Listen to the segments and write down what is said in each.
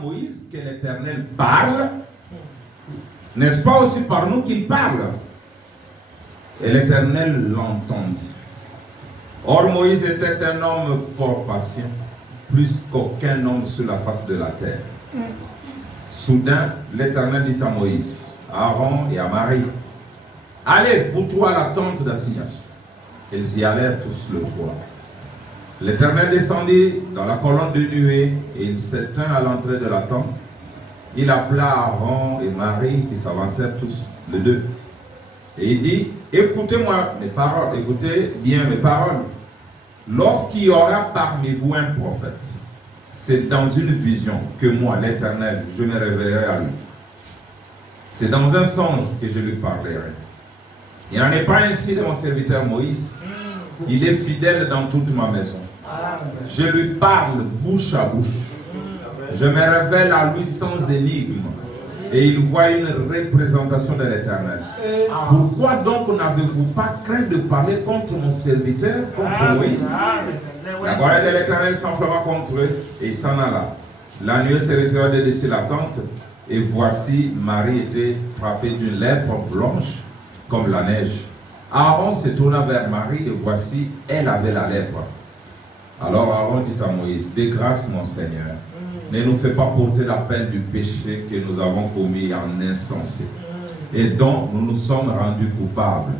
Moïse que l'Éternel parle, n'est-ce pas aussi par nous qu'il parle? Et l'Éternel l'entendit. Or Moïse était un homme fort patient, plus qu'aucun homme sur la face de la terre. Soudain, l'Éternel dit à Moïse, à Aaron et à Marie, allez, vous trois à la tente d'assignation. Ils y allèrent tous le trois. L'Éternel descendit dans la colonne de nuée et il s'éteint à l'entrée de la tente. Il appela Aaron et Marie qui s'avancèrent tous les deux. Et il dit, écoutez-moi mes paroles, écoutez bien mes paroles. Lorsqu'il y aura parmi vous un prophète, c'est dans une vision que moi, l'Éternel, je me révélerai à lui. C'est dans un songe que je lui parlerai. Il n'en est pas ainsi de mon serviteur Moïse. Il est fidèle dans toute ma maison. Je lui parle bouche à bouche. Je me révèle à lui sans énigme. Et il voit une représentation de l'Éternel. Pourquoi donc n'avez-vous pas craint de parler contre mon serviteur, contre Moïse? La colère de l'Éternel s'enflamma contre eux et il s'en alla. La nuée se retira de dessus la tente. Et voici, Marie était frappée d'une lèpre blanche comme la neige. Aaron se tourna vers Marie et voici, elle avait la lèpre. Alors Aaron dit à Moïse, de grâce mon Seigneur, ne nous fais pas porter la peine du péché que nous avons commis en insensé et dont nous nous sommes rendus coupables.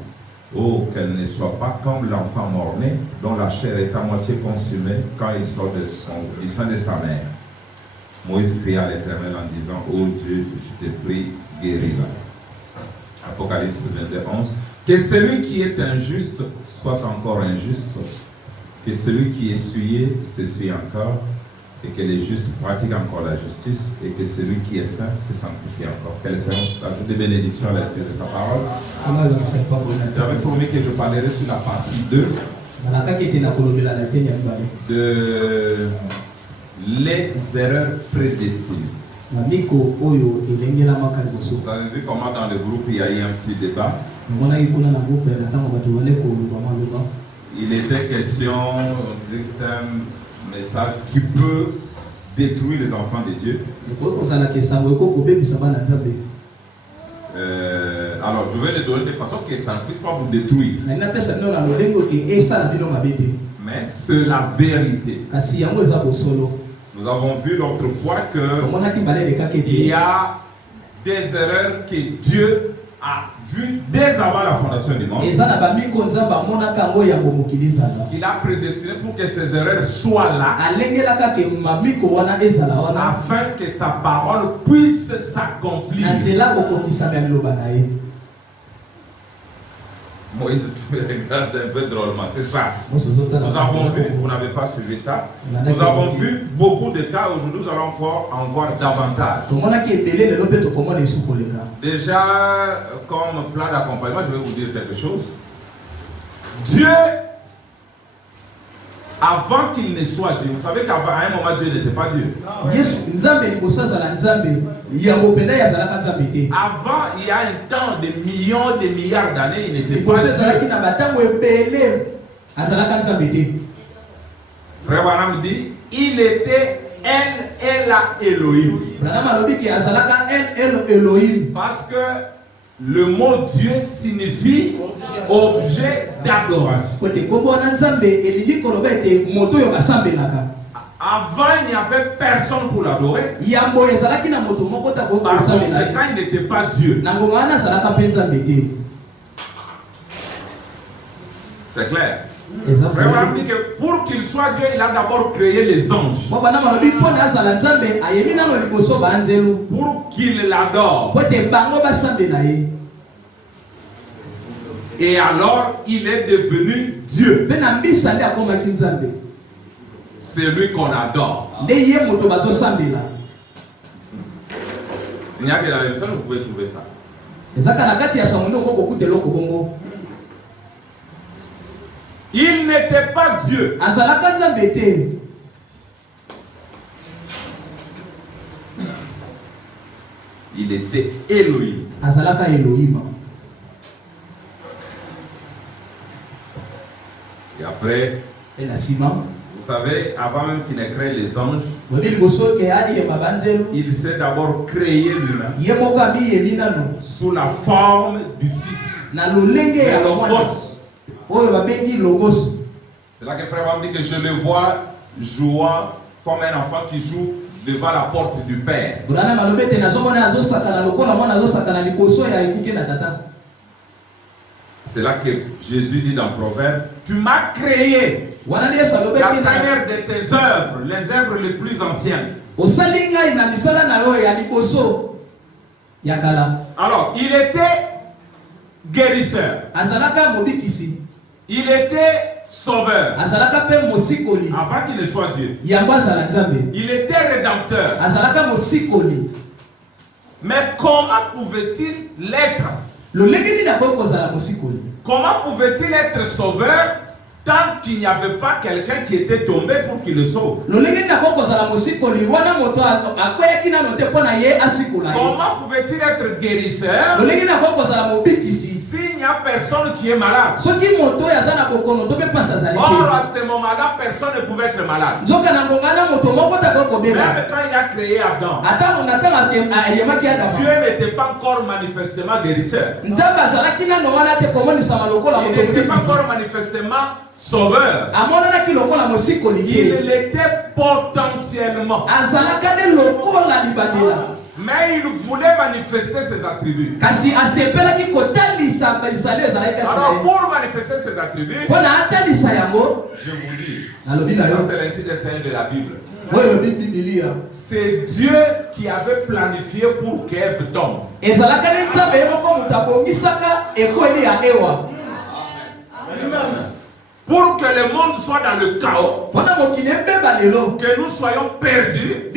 Oh, qu'elle ne soit pas comme l'enfant mort-né dont la chair est à moitié consumée quand il sort du sein de sa mère. Moïse pria à l'Éternel en disant, oh Dieu, je te prie, guéris-la. Apocalypse 22, 11. Que celui qui est injuste soit encore injuste, que celui qui est souillé s'essuie encore, et que les justes pratiquent encore la justice, et que celui qui est saint se sanctifie encore. Quelle est l'ajout de bénédiction à la lecture de sa parole? J'avais promis que je parlerai sur la partie 2 de les erreurs prédestinées. Vous avez vu comment dans le groupe il y a eu un petit débat. Il était question, c'est un message qui peut détruire les enfants de Dieu. Alors je vais le donner de façon que ça ne puisse pas vous détruire. Mais c'est la vérité. Nous avons vu l'autre fois qu'il y a des erreurs que Dieu a vues dès avant la fondation du monde. Il a prédestiné pour que ces erreurs soient là, afin que sa parole puisse s'accomplir. Moïse, tu me regardes un peu drôlement, c'est ça. Nous avons vu, vous n'avez pas suivi ça, nous avons vu beaucoup de cas, aujourd'hui nous allons en voir davantage. Déjà, comme plan d'accompagnement, je vais vous dire quelque chose. Dieu, avant qu'il ne soit Dieu, vous savez qu'à un moment Dieu n'était pas Dieu. Avant, il y a un temps de millions, de milliards d'années, il n'était pas Dieu. Frère Branham dit, il était El Elohim. Parce que le mot Dieu signifie objet d'adoration. Avant, il n'y avait personne pour l'adorer. Par conséquent, il n'était pas Dieu. C'est clair. Vraiment dit que pour qu'il soit Dieu, il a d'abord créé les anges. Pour qu'il l'adore. Et alors, il est devenu Dieu. C'est lui qu'on adore. Il n'y a que dans les versions, vous pouvez trouver ça. Il n'était pas Dieu. Il était Elohim. Et après, vous savez, avant même qu'il ait créé les anges, Il s'est d'abord créé lui-même sous la forme du Fils. Le Logos. C'est là que frère va me dire que je le vois jouant comme un enfant qui joue devant la porte du Père. C'est là que Jésus dit dans Proverbe, tu m'as créé la manière de tes œuvres, les œuvres les plus anciennes. Alors, il était guérisseur. Il était sauveur. Avant qu'il ne soit Dieu. Il était rédempteur. Mais comment pouvait-il l'être? Comment pouvait-il être sauveur tant qu'il n'y avait pas quelqu'un qui était tombé pour qu'il le sauve? Comment pouvait-il être guérisseur s'il n'y a personne qui est malade? Or, à ce moment-là, personne ne pouvait être malade. Même quand il a créé Adam, Dieu n'était pas encore manifestement guérisseur. Il n'était pas encore manifestement sauveur. Il l'était potentiellement. Mais il voulait manifester ses attributs. Alors pour manifester ses attributs, je vous dis, c'est l'insigne des Seigneurs de la Bible. C'est Dieu qui avait planifié pour qu'Ève tombe. Pour que le monde soit dans le chaos, que nous soyons perdus,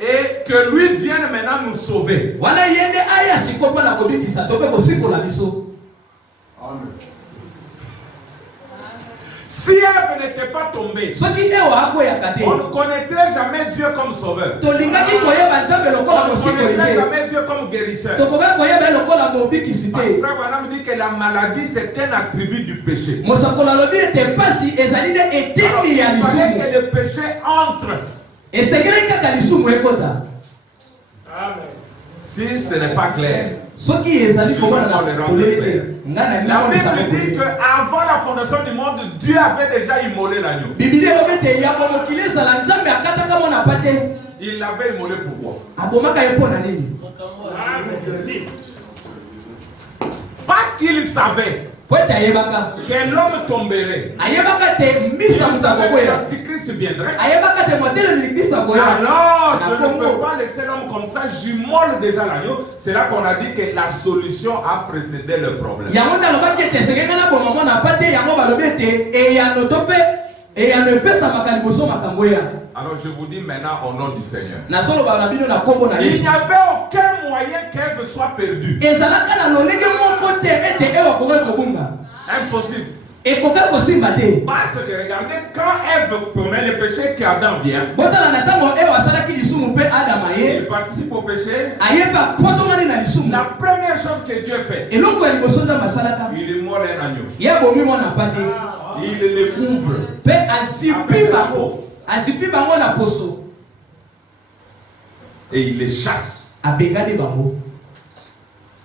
et que lui vienne maintenant nous sauver. Si Ève n'était pas tombée, on ne connaîtrait jamais Dieu comme sauveur. On ne connaîtrait jamais Dieu comme guérisseur. Frère Branham dit que la maladie c'est un attribut du péché. Il fallait que le péché entre. Si ce n'est pas clair, la Bible dit qu'avant la fondation du monde, Dieu avait déjà immolé l'agneau. Il l'avait immolé pourquoi? Parce qu'il savait que l'homme tomberait. L'Antichrist viendrait. Alors, je ne peux pas laisser l'homme comme ça, j'immole déjà l'agneau. C'est là qu'on a dit que la solution a précédé le problème. Alors je vous dis maintenant au nom du Seigneur. Il n'y avait aucun moyen qu'Ève soit perdue. Impossible. Parce que regardez, quand Ève commet le péché, qu'Adam vient, il participe au péché. La première chose que Dieu fait, il immole un agneau. Il le couvre avec la peau. Et il les chasse.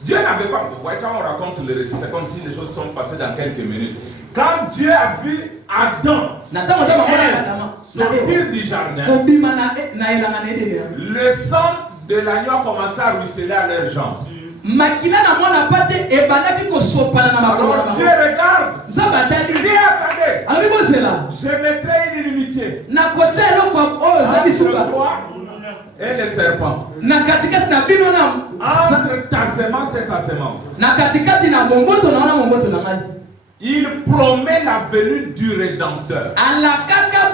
Dieu n'avait pas. Vous voyez, quand on raconte le récit, c'est comme si les choses sont passées dans quelques minutes. Quand Dieu a vu Adam sortir du jardin, le sang de l'agneau a commencé à ruisseler à leurs jambes. Alors Dieu regarde. Dieu attendez. Je mettrai une inimitié entre toi et le serpent. Entre ta semence et sa semence. Il promet la venue du Rédempteur.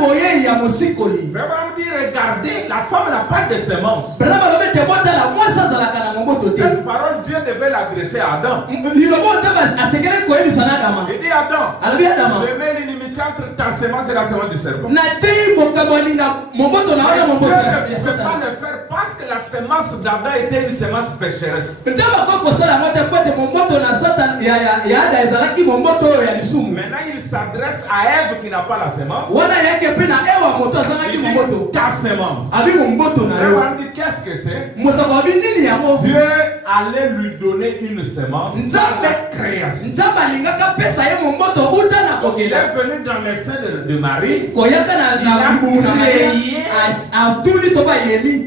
Vraiment dit, regardez, la femme n'a pas de semence. Cette parole, Dieu devait l'adresser à Adam. Il dit Adam, je mets l'inimitié ici entre ta semence et la semence du serpent. C'est pas le faire parce que la semence d'Adam était une semence pécheresse. Maintenant, il s'adresse à Ève qui n'a pas la semence. Il dit ta semence. Qu'est-ce que c'est? Dieu allait lui donner une semence dans la création. Il est venu dans le sein de Marie.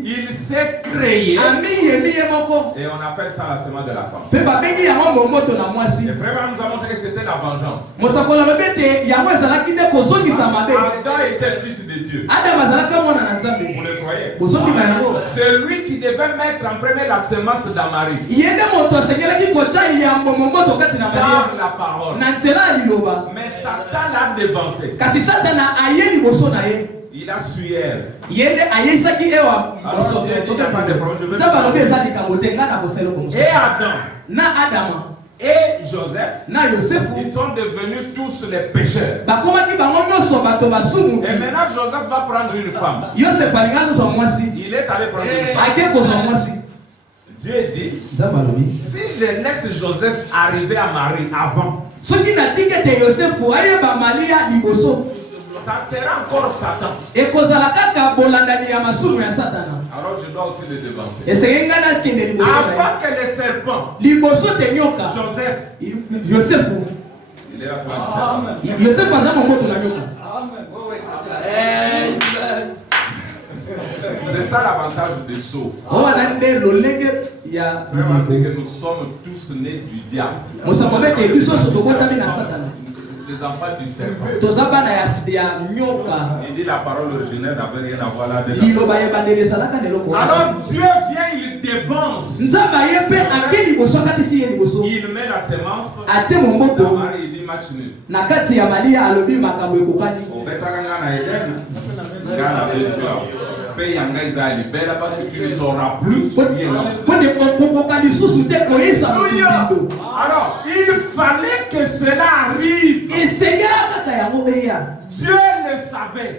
Il s'est créé. Et on appelle ça la semence de la femme. Et frère, nous avons montré que c'était la vengeance. Adam était le fils de Dieu. Vous le croyez? C'est lui qui devait mettre en premier la semence dans Marie. Par la parole. Mais Satan l'a dévancé. Il a su Ève. Et Adam et Joseph, ils sont devenus tous les pécheurs. Et maintenant Joseph va prendre une femme. Il est allé prendre une femme. Dieu dit, si je laisse Joseph arriver à Marie avant, ça sera encore Satan. Alors je dois aussi le devancer. Avant que le serpent, Joseph, il est là. C'est ça l'avantage des sauts. Nous sommes tous nés du diable. Les enfants du serpent. Il dit la parole originelle n'avait rien à voir là-dedans. Alors Dieu vient, il dévance. Il met la semence. Il dit match nul. Parce que tu ne sauras plus. Alors, il fallait que cela arrive. Dieu le savait.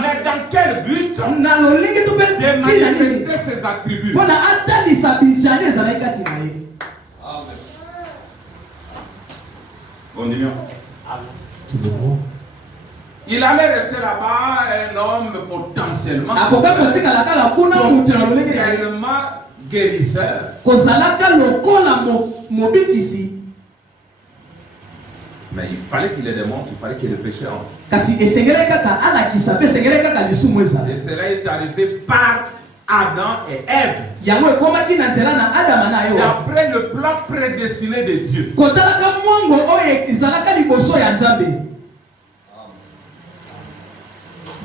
Mais dans quel but? De manifester ses attributs. Continuons. Il allait rester là-bas un homme potentiellement guérisseur. Mais il fallait qu'il les démontre, il fallait qu'il les péché en. Et cela est arrivé par Adam et Ève. D'après le plan prédestiné de Dieu.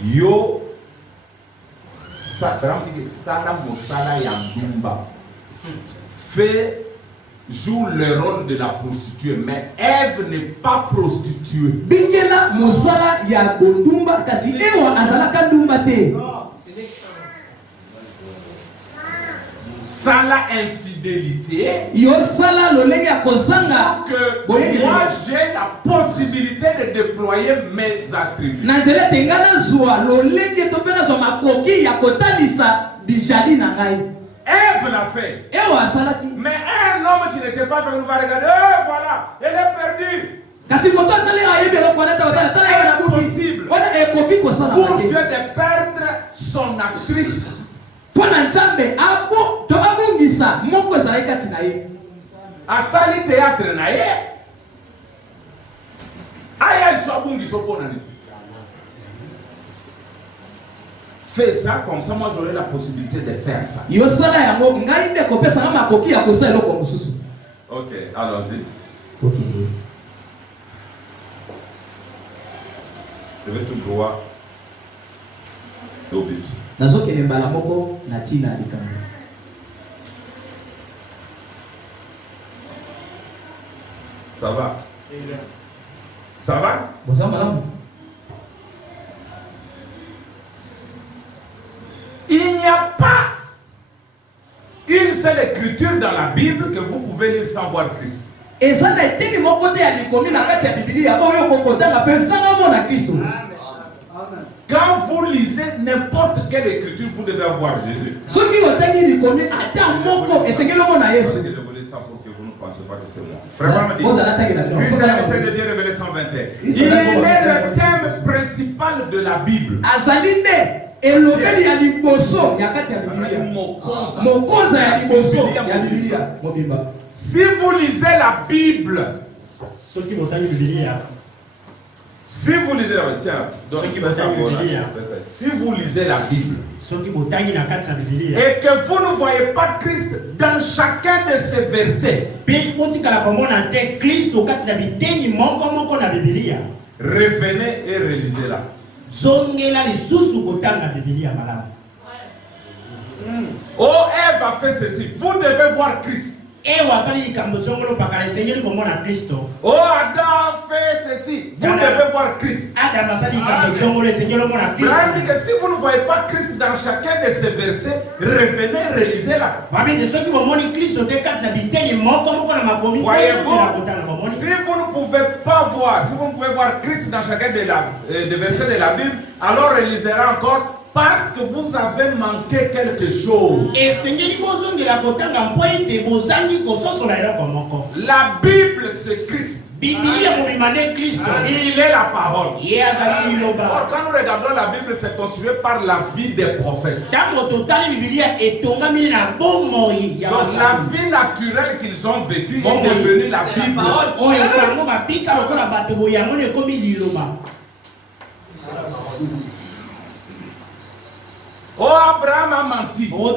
Yo joue le rôle de la prostituée, mais Ève n'est pas prostituée. Sala infidélité. Que moi j'ai la possibilité de déployer mes attributs. Ève l'a fait. Mais un homme qui n'était pas venu va regarder, voilà, elle est perdue. C'est impossible pour Dieu de perdre son actrice. Asali théâtre na ye. Aya jobungi soponani. Fais ça comme ça, moi j'aurai la possibilité de faire ça. Ok, allons-y. Okay. Je vais tout droit au but. Ça va? Ça va? Il n'y a pas une seule écriture dans la Bible que vous pouvez lire sans voir Christ. Et ça n'a été mon côté à l'économie dans la Bible. Quand vous lisez n'importe quelle écriture, vous devez voir Jésus. Ce qui est Je voulais ça pour que vous ne pensiez pas que c'est moi. Vraiment, puis essaie de dire Révélation 21. Il est le thème principal de la Bible. Et le bel y a du bosso, il y a quatre si vous lisez la Bible, si vous lisez la Bible et que vous ne voyez pas Christ dans chacun de ces versets, revenez et relisez-la. Oh, Ève a fait ceci. Vous devez voir Christ. Oh, Adam a fait ceci. Vous devez voir Christ. Abraham dit que si vous ne voyez pas Christ dans chacun de ces versets, revenez, relisez-la. Voyez-vous, si vous ne pouvez pas voir, si vous ne pouvez voir Christ dans chacun des versets de la Bible, alors relisez-la encore. Parce que vous avez manqué quelque chose. La Bible, c'est Christ. Il est la parole. Or, quand nous regardons la Bible, c'est constitué par la vie des prophètes. Donc la vie naturelle qu'ils ont vécue est devenue la Bible. Oh, Abraham a menti. Vous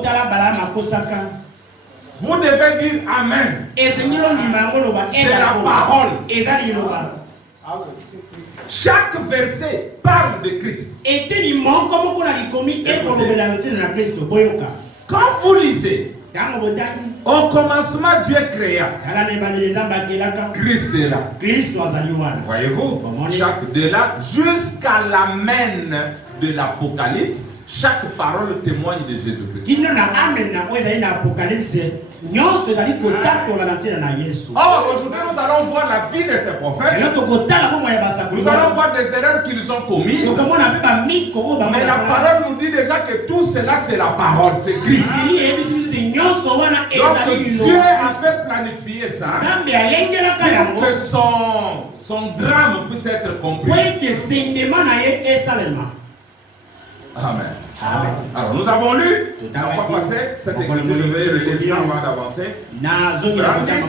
devez dire Amen. C'est la parole. Chaque verset parle de Christ. Quand vous lisez, au commencement, Dieu créa. Christ est là. Voyez-vous, chaque de là, jusqu'à l'amen de l'Apocalypse, chaque parole témoigne de Jésus-Christ. Or, aujourd'hui, nous allons voir la vie de ces prophètes. Nous allons voir des erreurs qu'ils ont commises. Mais la parole nous dit déjà que tout cela, c'est la parole, c'est Christ. Donc, Dieu a fait planifier ça pour que son drame puisse être compris. Amen. Amen. Alors nous avons lu la fois passée cette écriture, je vais relire ça avant d'avancer.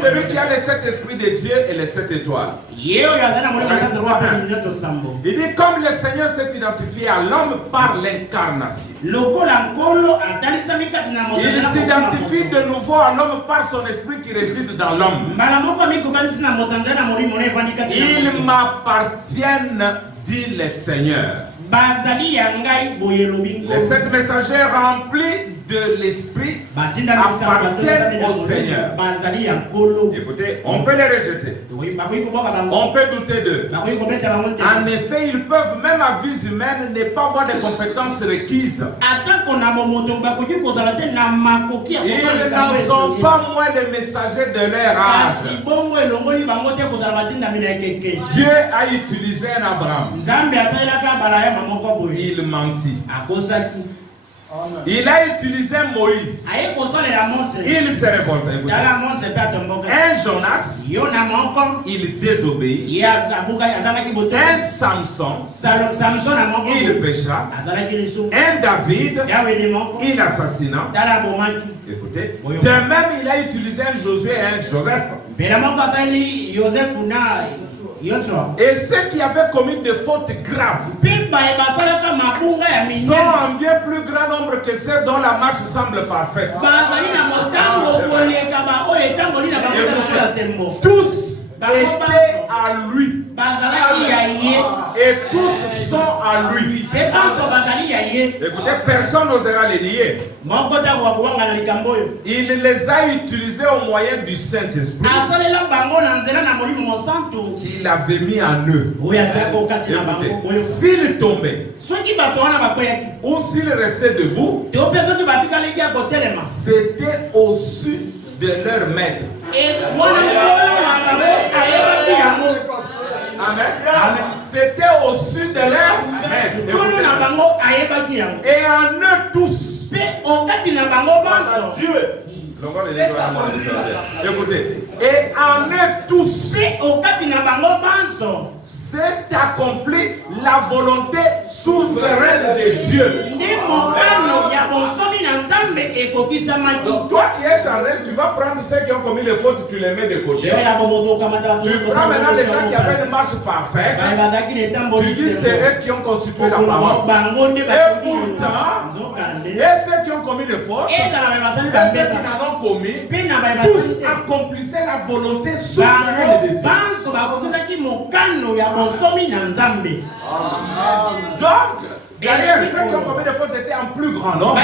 Celui qui a les 7 esprits de Dieu et les 7 étoiles. Il dit comme le Seigneur s'est identifié à l'homme par l'incarnation. Il s'identifie de nouveau à l'homme par son esprit qui réside dans l'homme. Ils m'appartiennent, dit le Seigneur. Les 7 messagers remplis de l'esprit appartiennent au Seigneur. Écoutez, on peut les rejeter. On peut douter d'eux. En effet, ils peuvent, même à vue humaine, ne pas avoir des compétences requises. Ils n'en sont pas moins des messagers de leur âge. Dieu a utilisé un Abraham. Il mentit. Il a utilisé Moïse. Il s'est révolté. Un Jonas, il désobéit. Un Samson, il pécha. Un David, il assassina. Écoutez, de même il a utilisé un Josué et un Joseph. Et ceux qui avaient commis des fautes graves sont en bien plus grand nombre que ceux dont la marche semble parfaite. Tous étaient à lui. Et tous sont à lui. Écoutez, personne n'osera les nier. Il les a utilisés au moyen du Saint-Esprit qu'il avait mis en eux. S'ils tombaient ou s'ils restaient debout, c'était au-dessus de leur maître. Amen. C'était au sud de l'air. Et en eux tous. Écoutez. Et en eux tous. C'est accompli la volonté souveraine de Dieu. Donc toi qui es chargé, tu vas prendre ceux qui ont commis les fautes, tu les mets de côté. Tu prends maintenant les gens qui avaient une marche parfaite. Tu dis c'est eux qui ont constitué la parole. Et pourtant, et ceux qui ont commis les fautes, et ceux qui n'en ont commis, tous accomplissaient la volonté souveraine de Dieu. Donc, d'ailleurs, ceux qui ont commis des fautes étaient en plus grand nombre.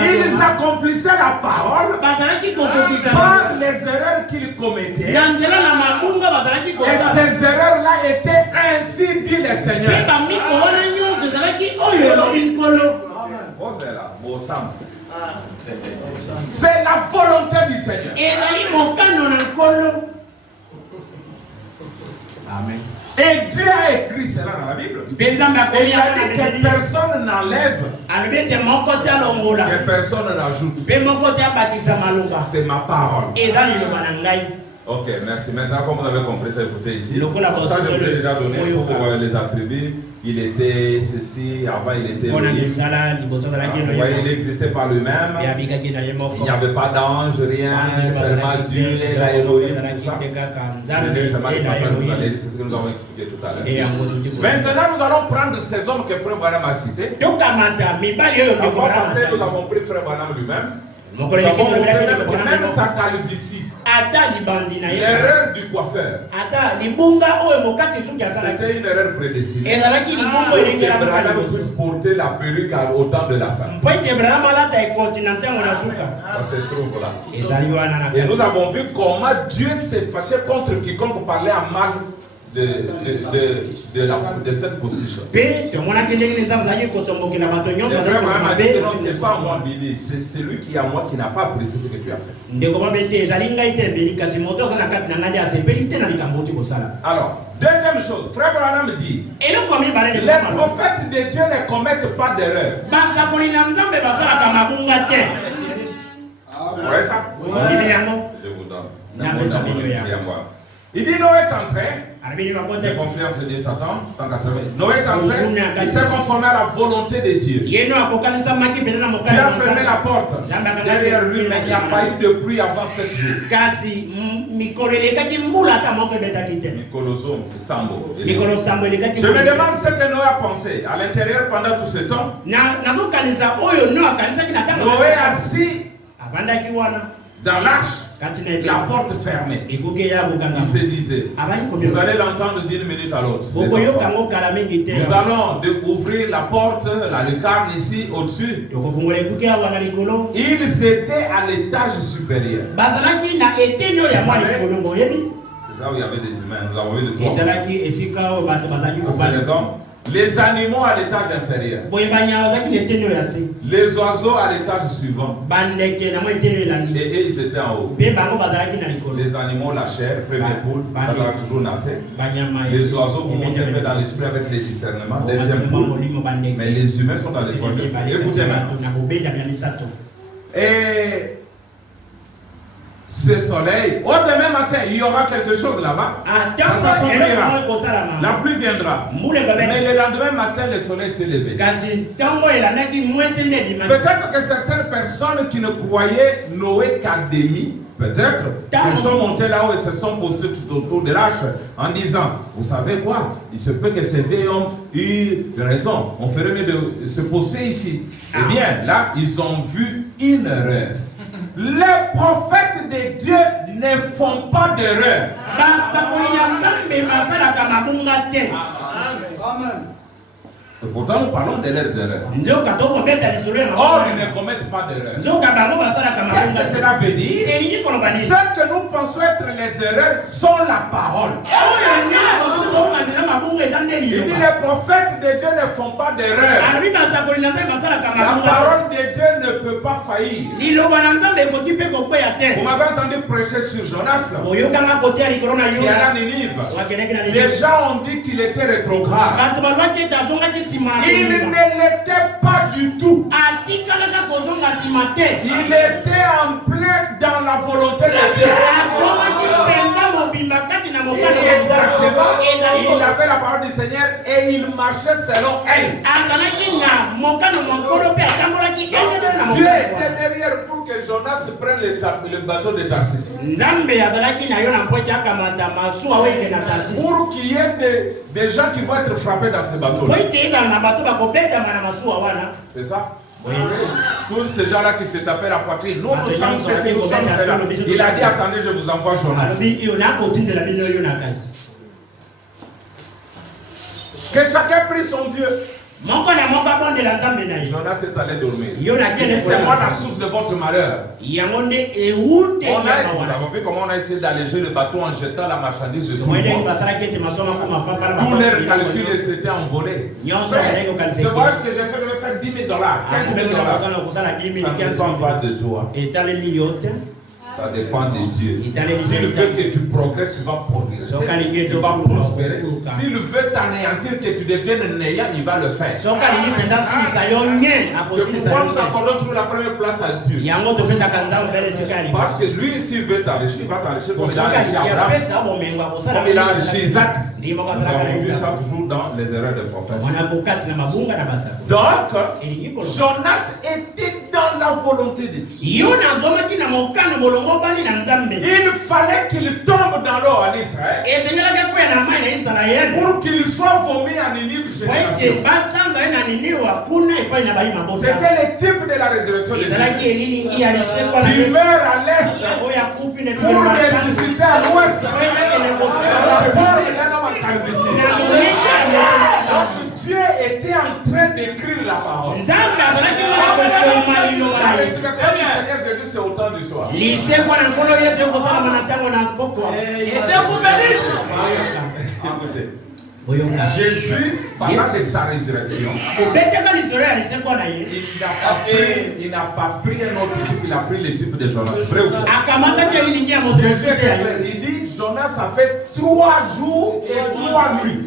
Ils accomplissaient la parole par les erreurs qu'ils commettaient. Et ces erreurs-là étaient ainsi dit le Seigneur. C'est la volonté du Seigneur. Amen. Et Dieu a écrit cela dans la Bible. Il a dit que personne n'enlève, que personne n'ajoute. C'est ma parole. Ok, merci. Maintenant, comme vous avez compris, ça écoutez ici. Ça, je vous ai déjà donné pour les attributs. Il était ceci, avant il était lui. Vous voyez, il existait par lui-même. Il n'y avait pas d'ange, rien, seulement Dieu et la Elohim, tout ça. C'est ce que nous avons expliqué tout à l'heure. Maintenant, nous allons prendre ces hommes que Frère Branham a cités. Nous avons pris Frère Branham lui-même. Nous avons même sa calvitie. L'erreur du coiffeur. C'était une erreur prédestinée. Que Branham puisse porter la perruque au temps de la femme. Ça se trouve là. Et nous avons vu comment Dieu s'est fâché contre quiconque parlait à mal de cette position. Le frère Branham a dit que non, c'est pas moi, Billy, c'est celui qui est à moi qui n'a pas apprécié ce que tu as fait. Alors, deuxième chose, frère Branham dit, les prophètes de Dieu ne commettent pas d'erreur. Vous voyez ça? Je vous donne. Il dit Noé est entré. Les conflits de Satan, 180. Noé est entré, il s'est conformé à la volonté de Dieu. Il a fermé la porte derrière lui, mais il n'y a pas eu de pluie avant 7 jours. Je me demande ce que Noé a pensé à l'intérieur pendant tout ce temps. Noé assis dans l'arche, la porte fermée. Il se disait, vous allez l'entendre d'une minute à l'autre. Nous allons ouvrir la porte, la lucarne ici au-dessus. Ils étaient à l'étage supérieur. C'est ça où il y avait des humains. Nous avons vu de toi. Les animaux à l'étage inférieur. Les oiseaux à l'étage suivant. Et ils étaient en haut. Les animaux, la chair, première poule, on a toujours nassé. Les oiseaux vont monter un peu dans l'esprit avec les discernements. Deuxième poule. Mais les humains sont dans les troisième. Écoutez maintenant. Et ce soleil, au demain matin, il y aura quelque chose là-bas. Ça s'ouvrira. La pluie viendra. Mais le lendemain matin, le soleil s'est levé. Peut-être que certaines personnes qui ne croyaient Noé qu'à demi, peut-être, ils sont montés là-haut et se sont postés tout autour de l'arche en disant, vous savez quoi, il se peut que ces vieils hommes aient raison, on ferait mieux de se poster ici. Eh bien, là, ils ont vu une erreur. Les prophètes de Dieu ne font pas d'erreur. Et pourtant, nous parlons de leurs erreurs. Or, ils ne commettent pas d'erreur. Qu'est-ce que cela veut dire? Ce que nous pensons être les erreurs sont la parole. Il dit les prophètes de Dieu ne font pas d'erreur. La parole de Dieu ne peut pas faillir. Vous m'avez entendu prêcher sur Jonas qui est à Ninive. Déjà on dit qu'il était rétrograde. Il ne l'était pas du tout. Il était en plein dans la volonté de Dieu. Exactement. Il avait la parole du Seigneur et il marchait selon elle. Dieu était derrière pour que Jonas prenne le bateau de Tarsis. Pour qu'il y ait des gens qui vont être frappés dans ce bateau. C'est ça? Oui. Tous ces gens-là qui se tapaient la poitrine. Nous sommes ceci, nous sommes cela. Il a dit attendez, je vous envoie Jonas. Que chacun prie son Dieu. Jonas est allé dormir. C'est moi la source de votre malheur. Vous avez vu comment on a essayé d'alléger le bateau en jetant la marchandise de tout le monde. Tous leurs calculs s'étaient envolés. Je vois que j'ai fait, je vais faire $10,000, $15,000. Ça ne dépend pas de toi. Ça dépend de Dieu. S'il veut que tu progresses, tu vas progresser. Tu vas prospérer. S'il veut t'anéantir, que tu deviennes néant, il va le faire. C'est pourquoi nous accordons toujours la première place à Dieu. Parce que lui, s'il veut t'enrichir, il va t'enrichir comme il a enrichi Abraham, comme il a enrichi Isaac. Nous avons vu ça toujours dans les erreurs de prophètes. Donc, Jonas était dans la volonté de Dieu. Il fallait qu'il tombe dans l'eau en Israël pour qu'il soit vomi en Ninive. C'était le type de la résurrection de Jésus. Il meurt à l'est pour ressusciter à l'ouest. Donc Dieu était en train d'écrire la parole. La résurrection du Seigneur Jésus, c'est au temps du soir. Jésus, pendant de sa résurrection, il n'a pas pris un autre type, il a pris le type de Jonas. Il dit Jonas a fait 3 jours et 3 nuits.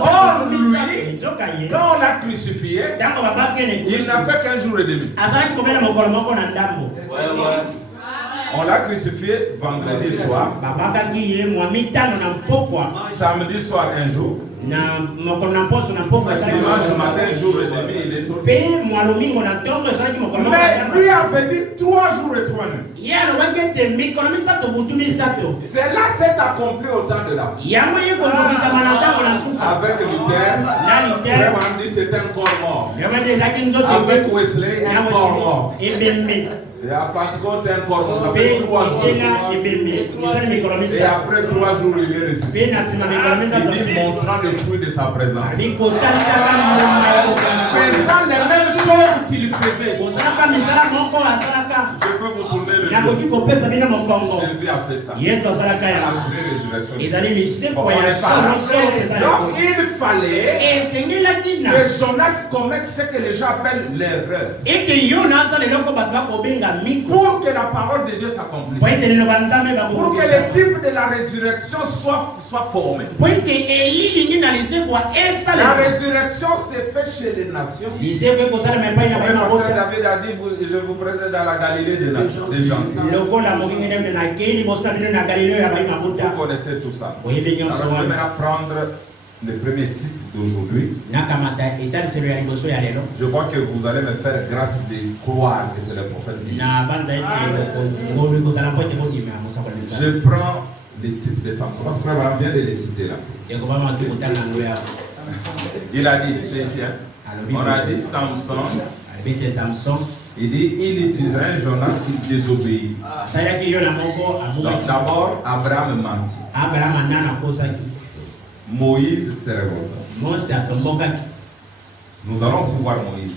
Or, lui, quand on l'a crucifié, il n'a fait qu'1 jour et demi. On l'a crucifié vendredi soir. Samedi soir, 1 jour. Dimanche matin, jour et demi, il est sorti. Mais lui avait dit 3 jours et 3 nuits. Cela s'est accompli au temps de la fin. Avec Luther, vraiment dit c'est un corps mort. Avec Wesley, un corps mort. Et à Pentecôte, un corps mort. Ça fait 3 jours. Et après 3 jours, il est ressuscité. Il dit montrant le fruit de sa présence. Faisant les mêmes choses qu'il faisait. Je peux vous tourner le dos. Jésus a fait ça. La vraie résurrection. Donc il fallait que Jonas commette ce que les gens appellent l'erreur. Pour que la parole de Dieu s'accomplisse. Pour que le type de la résurrection soit formé. La résurrection s'est faite chez les nations. David a dit, je vous présente dans la Galilée des nations, des gentils. Vous connaissez tout ça. Alors je vais apprendre le premier type d'aujourd'hui. Je crois que vous allez me faire grâce de croire que c'est le prophète qui dit. Je prends le type de Samson. Parce qu'on va bien de les citer là. Il a dit, c'est ici, hein? On a dit Samson. Il dit, il utiliserait un Jonas qui désobéit. Donc d'abord, Abraham mentit. Moïse se révolta. Nous allons aussi voir Moïse.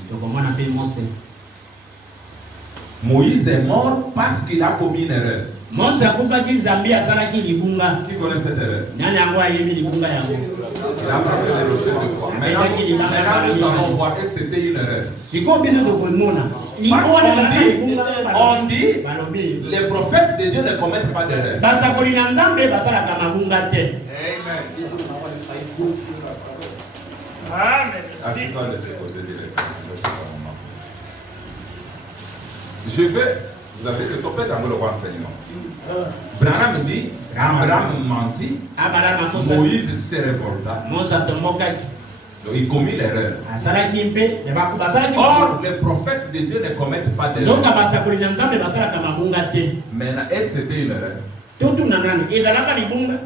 Moïse est mort parce qu'il a commis une erreur. Mosa akufaki Zambi asalaki libunga. Qui connaît cette erreur? Nani yango ayebi libunga yango. Il a frappé les rochers deux fois. Maintenant nous allons voir que c'était une erreur. Siko biso tokomona. On dit, les prophètes de Dieu ne commettent pas d'erreur. Basakoli na Nzambe basalaka mabunga te. Je vais, vous avez le prophète dans le renseignement. Branham dit, Abraham mentit, Moïse se révolta. Donc il commit l'erreur. Or, les prophètes de Dieu ne commettent pas d'erreur. Maintenant, est-ce que c'était une erreur?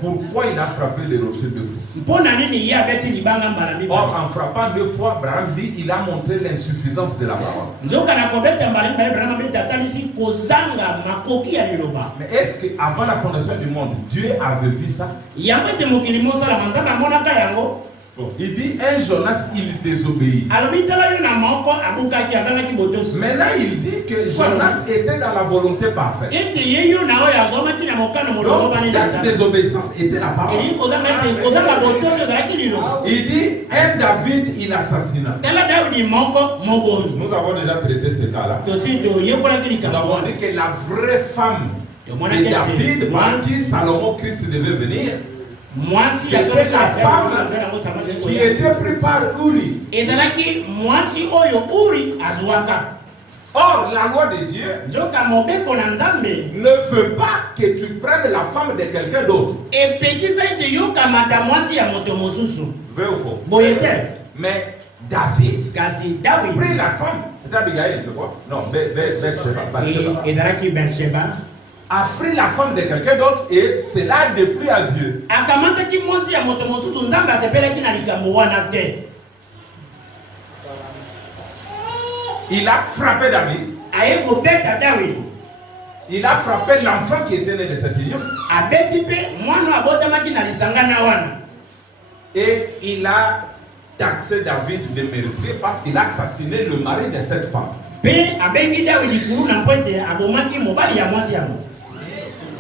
Pourquoi il a frappé les rochers deux fois? Or, en frappant deux fois, Abraham dit il a montré l'insuffisance de la parole. Mais est-ce qu'avant la fondation du monde, Dieu avait vu ça? Il dit un Jonas, il désobéit. Maintenant, il dit que Jonas était dans la volonté parfaite. Donc, cette désobéissance était la parole. Il dit un David, il assassina. Nous avons déjà traité ce cas-là. Nous avons dit que la vraie femme de David, partie Salomon, Christ devait venir. C'était la femme qui était prise par Uri. Or, la loi de Dieu ne veut pas que tu prennes la femme de quelqu'un d'autre. Vrai ou faux? Mais David prit la femme, c'est Abigail, je crois. Non, Bathsheba. A pris la femme de quelqu'un d'autre et cela a déplu à Dieu. Il a frappé David. Il a frappé l'enfant qui était né de cette union. Et il a taxé David de meurtrier parce qu'il a assassiné le mari de cette femme.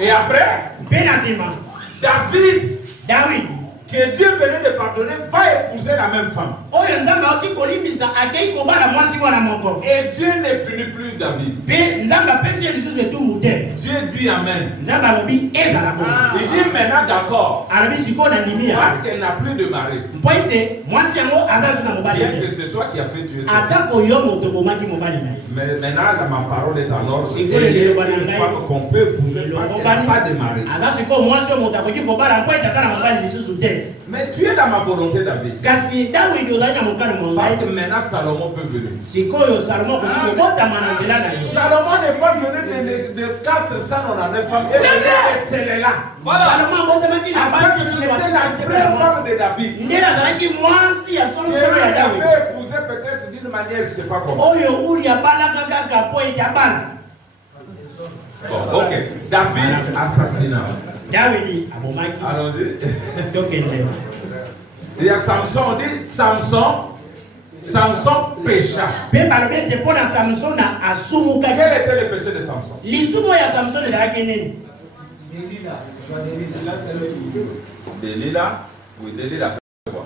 Et après, David, que Dieu venait de pardonner, va épouser la même femme. Et Dieu ne punit plus David. Dieu dit Amen. Il dit maintenant d'accord. Parce qu'elle n'a plus de mari. Bien que c'est toi qui as fait tuer ça. Mais maintenant, ma parole est en ordre. Et une femme qu'on peut épouser parce qu'elle n'a pas de mari. Mais tu es dans ma volonté, David. Parce que maintenant Salomon peut venir. Salomon n'est pas venu de 499 femmes. Et c'est là. Voilà. Il était la vraie femme de David. Il avait épousé peut-être d'une manière, je ne sais pas comment. Bon, ok. David assassinat. Allons-y. Il y a Samson, on dit Samson pécha. Quel était le péché de Samson? Délila. Oui, Délila fait quoi?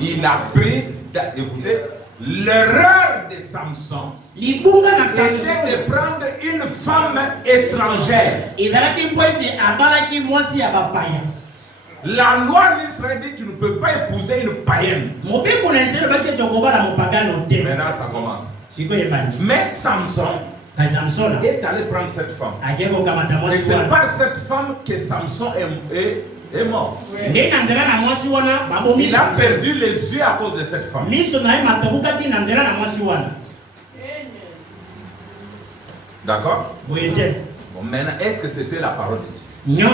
Il a pris, écoutez, l'erreur de Samson était de prendre une femme étrangère. La loi d'Israël dit que tu ne peux pas épouser une païenne. Maintenant ça commence. Mais Samson est allé prendre cette femme. Et c'est par cette femme que Samson est mort. Il a perdu les yeux à cause de cette femme. D'accord? Bon, maintenant, est-ce que c'était la parole de Dieu?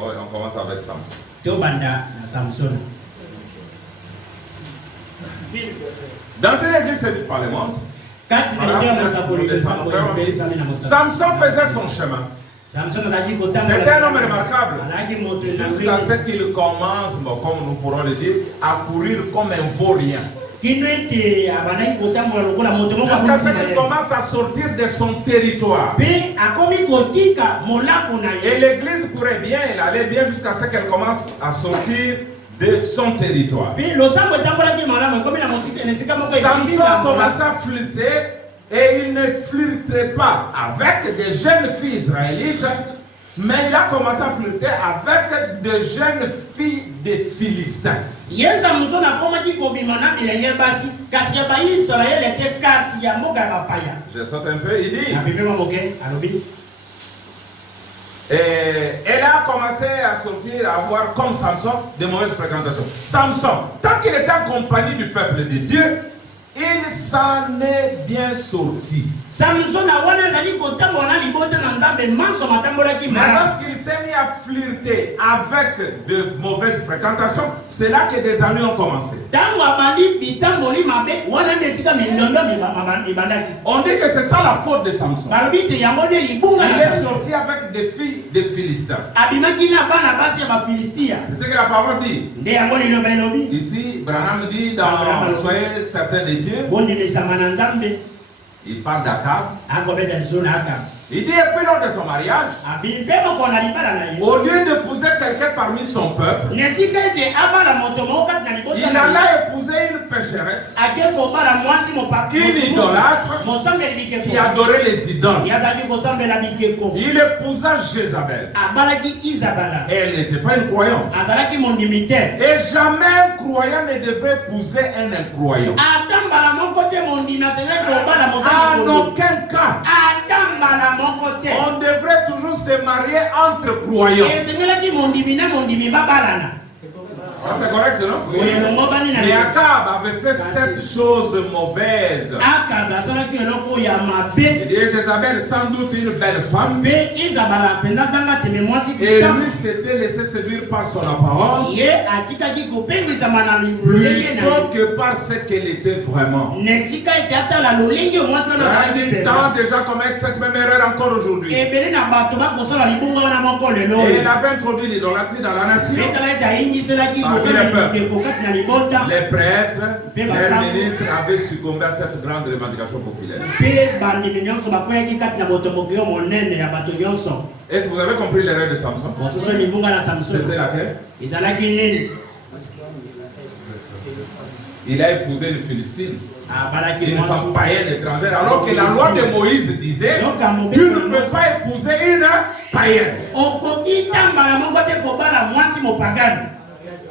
Oui, on commence avec Samson. Dans une église du Parlement, Samson faisait son chemin. C'était un homme remarquable. Jusqu'à ce qu'il commence, comme nous pourrons le dire, à courir comme un vaurien. kino ete abanaki kotambola lokola moto moko Jusqu'à ce qu'il commence à sortir de son territoire. mpe akomi kotika molako na Et ye l'église pourrait bien, elle allait bien jusqu'à ce qu'elle commence à sortir de son territoire. mpe losambo etambolaki malamu ekomi na esika moko Samson commence à flirter et il ne flirtait pas avec des jeunes filles israélites, mais il a commencé à flirter avec des jeunes filles des Philistins. ye samson akomaki kobima na bilenge basi kasi ya baisraele te kasi ya mboka ya bapaya Je saute un peu, il dit. apepema moke alobi Et elle a commencé à sortir, à avoir comme Samson de mauvaises fréquentations. Samson, tant qu'il était en compagnie du peuple de Dieu, il s'en est bien sorti. samson awana azali kotambola na libota na nzambe manso matambolaki Mais malamu lorsqu'il s'est mis à flirter avec de mauvaises fréquentations, c'est là que des ennuis ont commencé. ntango abandi bitamboli mabe wana nde esika mindondo ebandaki On dit que c'est ça la faute de Samson. balobi te yango nde libunga Il na est Samson. sorti avec des filles des Philistins. abimaki na bana basi ya bafilistia C'est ce que la parole dit. nde yango liloba elobi Ici, Branham dit dans Soyez certains de Dieu, bondimisama na nzambe il parle d'Akab. akobeta liso na aka Il dit, et puis lors de son mariage, abi mpe moko na libala na ye au lieu d'épouser quelqu'un parmi son peuple, na esika ete abala moto moko kati na il libota na ye alla épouser une pécheresse ake kobala mwasi Une idolâtre mosambeli qui bikeko adorait les idoles. yazalaki kosambela bikeko Il épousa Jézabel. abalaki izabala Elle n'était pas une croyante. azalaki mondimi te Et jamais un croyant ne devait épouser un incroyant. ata mbala moko te mondimi asengeli kobala En mosali aucun cas. ata mbala moko te On devrait toujours se marier entre croyants. esengelaki mondimi na mondimi babalana C'est correct, non? elongo bani na Mais ye Akab avait fait cette chose mauvaise. akaba asalaki eloko ya Et mabe Jézabel, sans doute une belle femme, mpe izabala mpenza azanga teme mwasi et kitoko lui s'était laissé séduire par son apparence ye atikaki kopengwisama na lolenge na plutôt ye que par ce qu'elle était vraiment. na esika ete atala lolenge mwasi wana azalaki Il mpenza tend déjà commettre cette même erreur encore aujourd'hui. Et ebele na bato bakosala libunga wana moko lelo elle avait introduit l'idolâtrie dans la nation. etala ete ayingiselaki Parmi kosala les peuples. likeko kati na libota Les prêtres, les Beba ministres avaient succombé à cette grande revendication populaire. mpe bandimi nyonso bakweyaki kati na botomboki yo monene ya bato nyonso Est-ce que vous avez compris l'erreur de Samson? mosusu libunga na samson C'était laquelle? ezalaki nini Il a épousé une Philistine, abalaki une femme mwasi païenne étrangère, alors que la loi de Moïse disait tu ne peux pas épouser une païenne. okoki tambala moko te kobala mwasi mopagani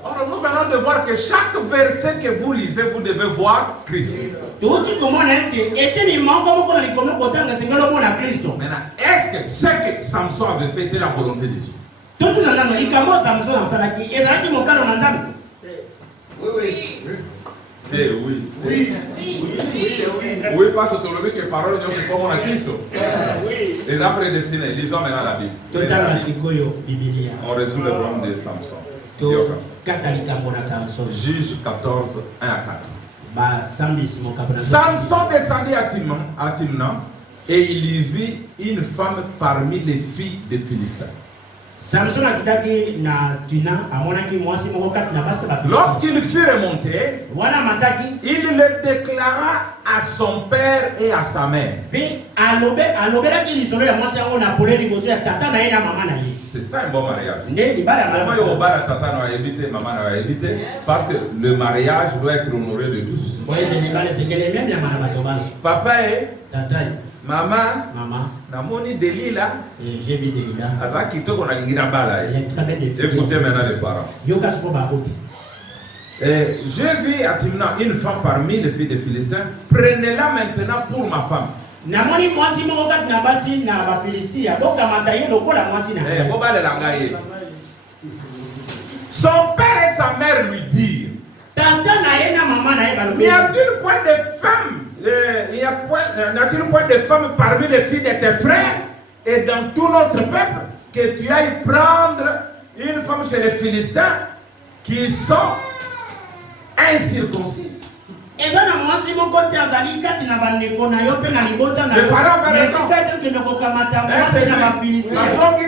Alors nous venons de voir que chaque verset que vous lisez, vous devez voir Christ. touti komona ete eteni moko moko na likomi kotanga esengeli omona kristo Maintenant, est-ce que ce que Samson avait fait était la volonté de Dieu? totuna nano likambo samson asalaki ezalaki mokano na nzambe Eh oui. Oui, parce que que parole de Dieu c'est comme on a Christ. Les hommes prédestinés, lisons maintenant la Bible. totanga sikoyo bibilia On résout le problème de Samson. tokata likambo na samson Juge 14, 1 à 4. basambisi mokambo na Samson descendit à Timna et il y vit une femme parmi les filles des Philistins. samson akitaki na tina amonaki mwasi moko kati na basi ba Lorsqu'il fut remonté, wana mataki il le déclara à son père et à sa mère. mpe alobelaki lisolo ya mwasi yango na pole liboso ya tata na ye na mama na ye C'est ça un bon mariage. nde libala ya Comment malamu il va tata va éviter, maman va éviter, parce que le mariage doit être honoré de tous. boyende libala esengeli ememiama na bato banso Papa et tata ye maman, mama namoni Delila, j'ai vu delila aza kitoko na lingira bala. elle est très belle de Écoutez maintenant les parents. yoka siko bakoki J'ai vu à Timna une femme parmi les filles des Philistins. Prenez-la maintenant pour ma femme. namoni mwasi moko kati na basi na bafilistia bokamata ye lokola mwasi na Eh, bon, bah, les langailles. Son père et sa mère lui dirent, tata na ye na mama na ye balobi n'y a-t-il point de femmes, n'y a-t-il point de femmes parmi les filles de tes frères et dans tout notre peuple que tu ailles prendre une femme chez les Philistins qui sont incirconcis? eza na mwasi moko te azali kati na bandeko na yo mpe na libota na yo esika ete okende kokamata mwasi na bafilistia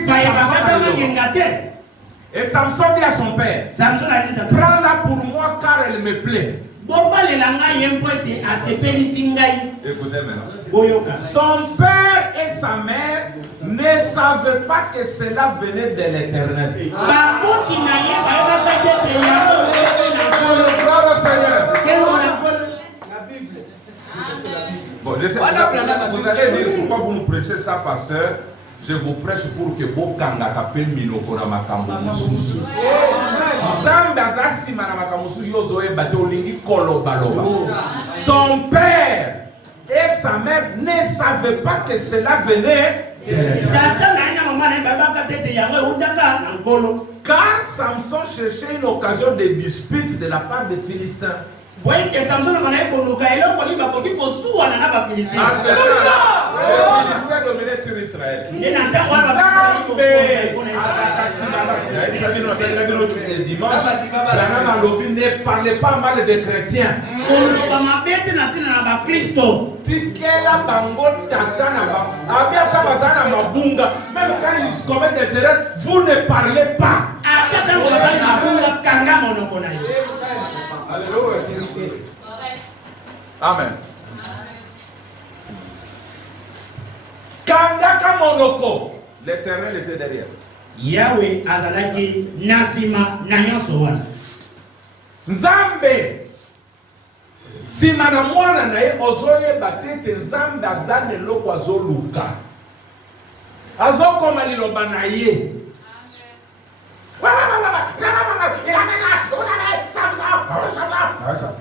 bayebaka ta makenga te. Et Samson dit à son père, samson ati tata prends-la pour moi car elle me plaît. Écoutez maintenant. Son père et sa mère ne savaient pas que cela venait de l'Éternel. Bon, je sais, vous allez dire pourquoi vous nous prêchez ça, pasteur. Je vous prêche pour que vos kanga kapel minoko na makambo mususu. Nzambe azasima na makambo mususu yozo ebate olingi koloba loba. Son père et sa mère ne savaient pas que cela venait. Car Samson cherchait une occasion de dispute de la part des Philistins. Ah, c'est ça. Les Philistins dominaient sur Israël. Ne parlez pas mal des chrétiens. Même quand ils commettent des erreurs, vous ne parlez pas. Amen. Kangaka monoko, l'Éternel était derrière. Yahweh azalaki nasima na nyonso wana. Nzambe sima na mwana na ye ozoyeba te Nzambe aza na eloko azoluka. Azokoma liloba na ye.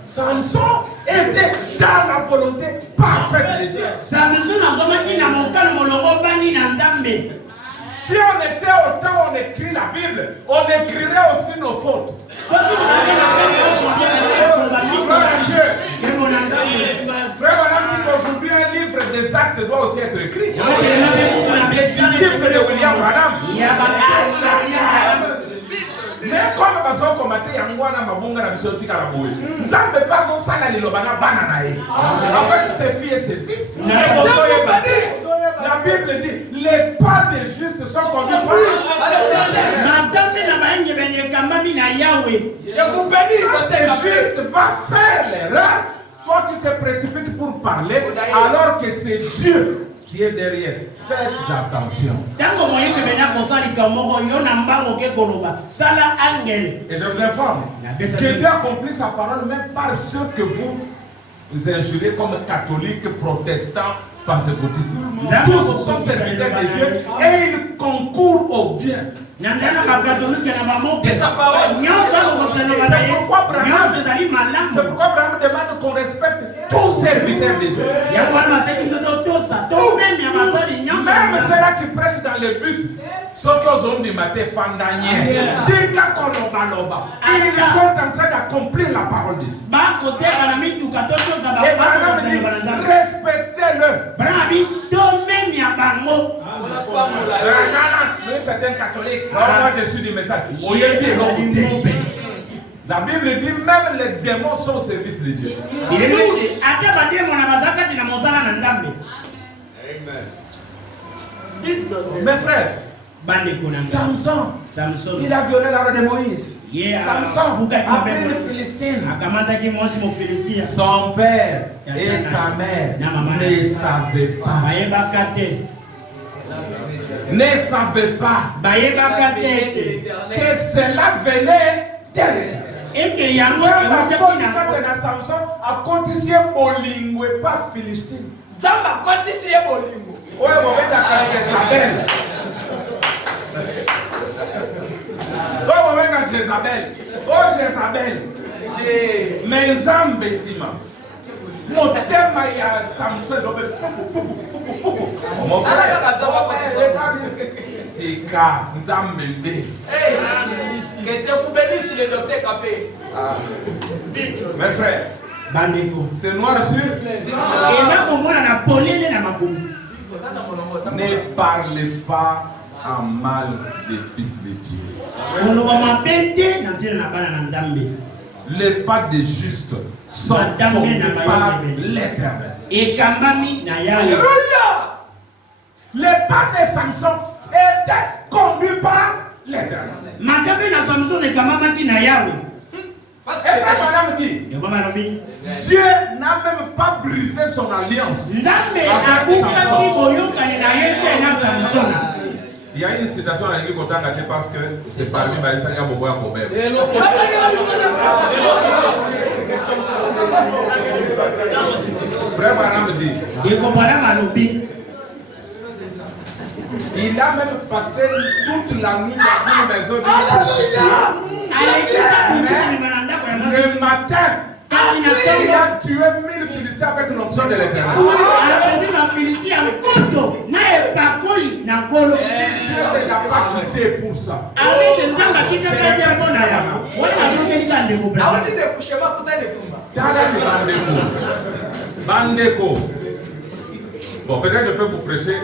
Samson était dans la volonté parfaite de Dieu. Si on était au temps où on écrit la Bible, on écrirait aussi nos fautes. Frère, aujourd'hui un livre des actes doit aussi être écrit. Les disciples de William Branham. Mais comme bazo komate yangwana mabunga na bisotika la boye. Nzambe bazo sala liloba na bana na ye. Avec ses filles et ses fils. La Bible dit les pas des justes sont conduits par je vous bénis quand c'est juste va faire l'erreur. Toi tu te précipites pour parler alors que c'est Dieu qui est derrière. Faites attention. Et je vous informe que Dieu accomplit sa parole même par ceux que vous injurez comme catholiques, protestants, pentecôtistes. Tous sont serviteurs de Dieu et ils concourent au bien. Et sa parole. C'est pourquoi Abraham demande qu'on respecte tous serviteurs de Dieu. Même ceux-là qui prêchent dans les bus, sont aux du matin, fandanier. Ils sont en train d'accomplir la parole de Dieu. Et Abraham dit, respectez-le. C'est un catholique. Moi je suis du message. La Bible dit même les démons sont au service de Dieu. Mes frères, Samson, il a violé la loi de Moïse. Samson a pris le Philistine. Son père et sa mère ne savaient pas. Ne savaient pas que cela venait d'elle. Et que Samson a continué bolingo et pas Philistine. Zamba continué bolingo. Ouais, on va dire Jézabel. Oh, on va dire Jézabel. Oh, Jézabel. Mais Nzambe sima. Mon thème est à Samson. Mon frère. Tika Nzambe. Que Dieu vous bénisse le docteur Kapé. Mes frères. C'est noir sur. Ne parlez pas en mal des fils de Dieu. Les pas des justes sont conduits par l'Éternel. Les pas de Samson étaient conduits par l'Éternel. Et ça, madame dit, Dieu n'a même pas brisé son alliance. Il y a une citation dans l'Église parce que c'est parmi les Seigneurs beaucoup à problème. Frère Branham dit, il a même passé toute la nuit dans une maison de le matin, il a tué 1000 Philistins avec l'onction de l'Éternel. Dieu ne t'a pas quitté pour ça. Bandeko. Bon, peut-être je peux vous prêcher,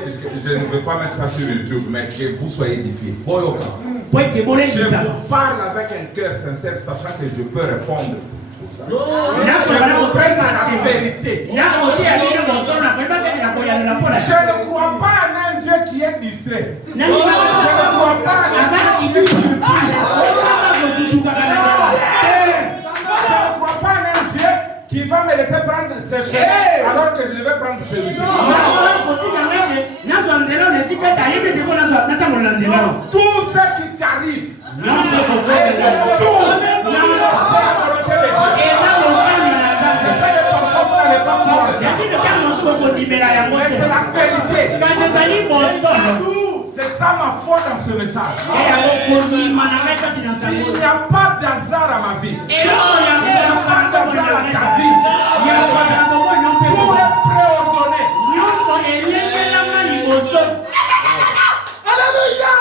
je ne veux pas mettre ça sur YouTube, mais que vous soyez édifiés. Je vous parle avec un cœur sincère, sachant que je peux répondre. Je vous prête la vérité. Je ne crois pas en un Dieu qui est distrait. Je ne crois pas en un Dieu qui est qui va me laisser prendre ce chemin alors que je devais prendre celui-ci. Tout ce qui t'arrive, c'est ça ma foi dans ce message. Il n'y a pas d'hasard à ma vie. Il n'y a pas d'hasard à ta vie. Tout est préordonné. Alléluia.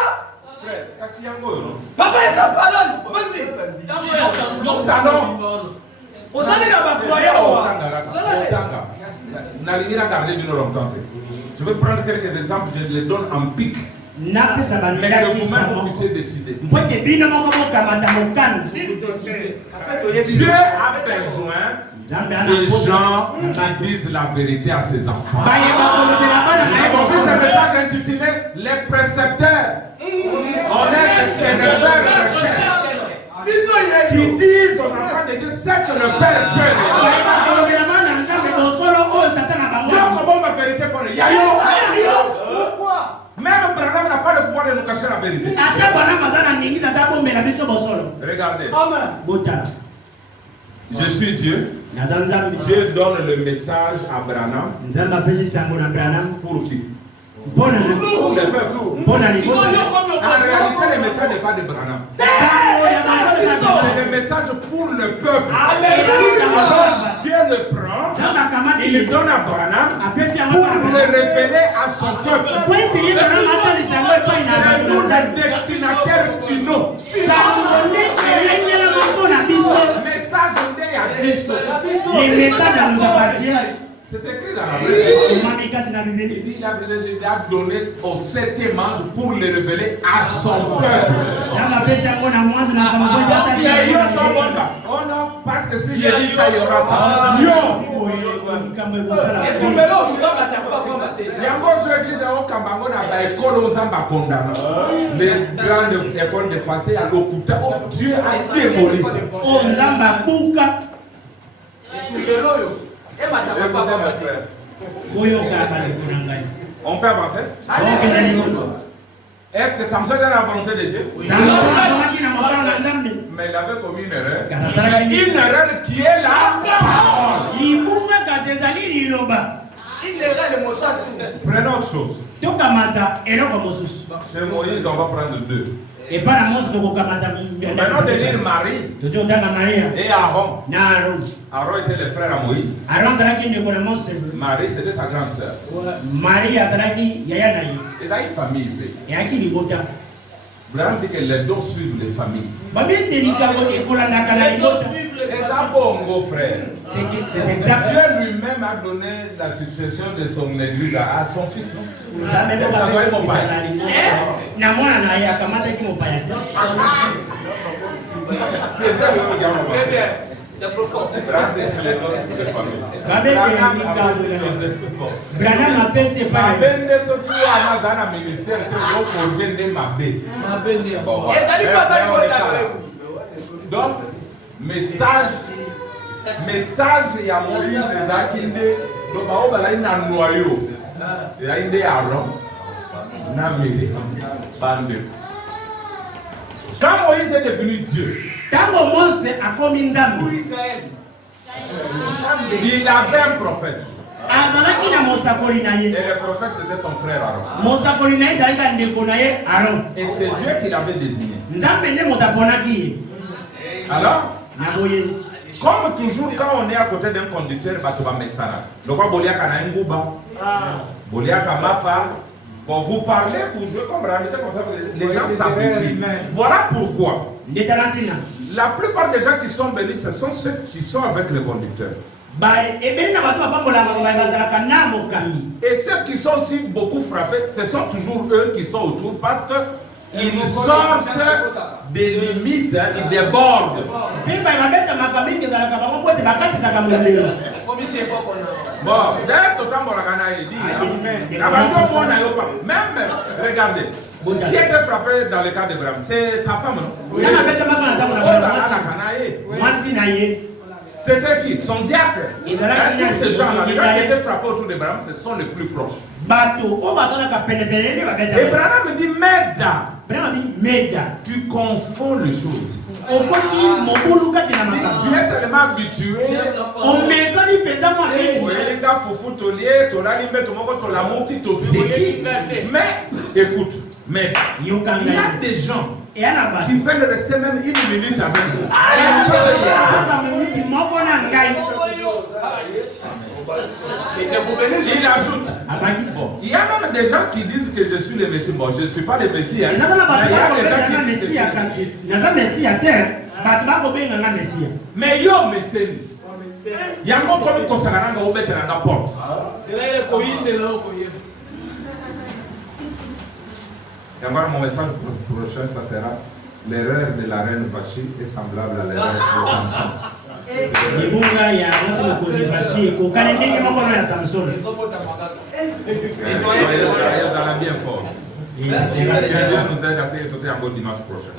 Frère, papa, il t'a parlé. Vas-y. Nous allons. Vous allez dans ma croyance. Je vais prendre quelques exemples, je les donne en pic. Mais que vous-même vous puissiez décider. Dieu a besoin des gens qui disent la vérité à ses enfants. C'est un message intitulé Les précepteurs. On est des pères de recherche qui disent aux enfants de Dieu ce que le Père veut. Comment ma vérité pour les yayo? Pourquoi? Même Branham n'a pas le pouvoir de nous cacher la vérité. Regardez. Je suis Dieu. Dieu donne le message à Branham. Pour qui? Pour le peuple. En réalité, le message n'est pas de Branham. C'est le message pour le peuple. Alors, Dieu le prend, il le donne à Branham pour le révéler à son peuple. C'est nous les destinataires finaux. Le message est à c'est écrit dans la Bible. Il a donné au septième ange pour le révéler à son peuple. Oh non, parce que si je dis ça, il y aura ça. Les grandes écoles de passé à l'Okuta, Dieu a démoli ça. On peut avancer? Est-ce que Samson est la volonté de Dieu? Mais il avait commis une erreur. Une erreur qui est la parole. Prenons autre chose. Chez Moïse, on va prendre deux. Maintenant de lire Marie et Aaron. Aaron était le frère à Moïse. Marie c'était sa grande sœur. Et là une famille. Branham dit que les deux suivent les familles. Frère. C'est exact. Dieu lui-même a donné la succession de son église à son fils. C'est ça le c'est profond. Donc, message ya Moïse ezakinde donc baobala ina noyau ya inde Aaron na Myriam bande. Quand Moïse est devenu Dieu, tango Mose akomi nzambe, il avait un prophète. azalaki na mosakoli na ye, Et le prophète c'était son frère Aaron. mosakoli na ye ezalaki ndeko na ye Aaron. Et c'est Dieu qui l'avait désigné. Nzambe nde moto aponaki ye. Alors, Na boye comme toujours quand on est à côté d'un conducteur, bah tu vas mettre ça là. Donc on boliaka na nguba, boliaka mapa. Bon, vous parlez, vous jouez comme réalité comme ça, les gens s'habituent. Voilà pourquoi. La plupart des gens qui sont bénis, ce sont ceux qui sont avec le conducteur. Et ceux qui sont aussi beaucoup frappés, ce sont toujours eux qui sont autour parce que ils sortent des limites, ils débordent. Bon, d'ailleurs, même, regardez, qui était frappé dans le cas d'Abraham? C'est sa femme, non? C'était qui? Son diacre. Tous ces gens-là, les gens qui étaient frappés autour d'Abraham, ce sont les plus proches. Abraham dit, Meda, tu confonds les choses. Tu es tellement habitué. Mais écoute, mais il y a des gens qui veulent rester même une minute avec vous. Il ajoute, il y a même des gens qui disent que je suis le Messie. Bon, je ne suis pas le Messie. Hein. Il y a des gens qui disent mais yo Messie. Il y a un mot comme Kosagaranga au mettre dans la porte. Et moi, mon message prochain, ça sera l'erreur de la reine Vachi est semblable à l'erreur de Samson. Bien fort. Dieu nous aide à se retrouver un bon dimanche prochain.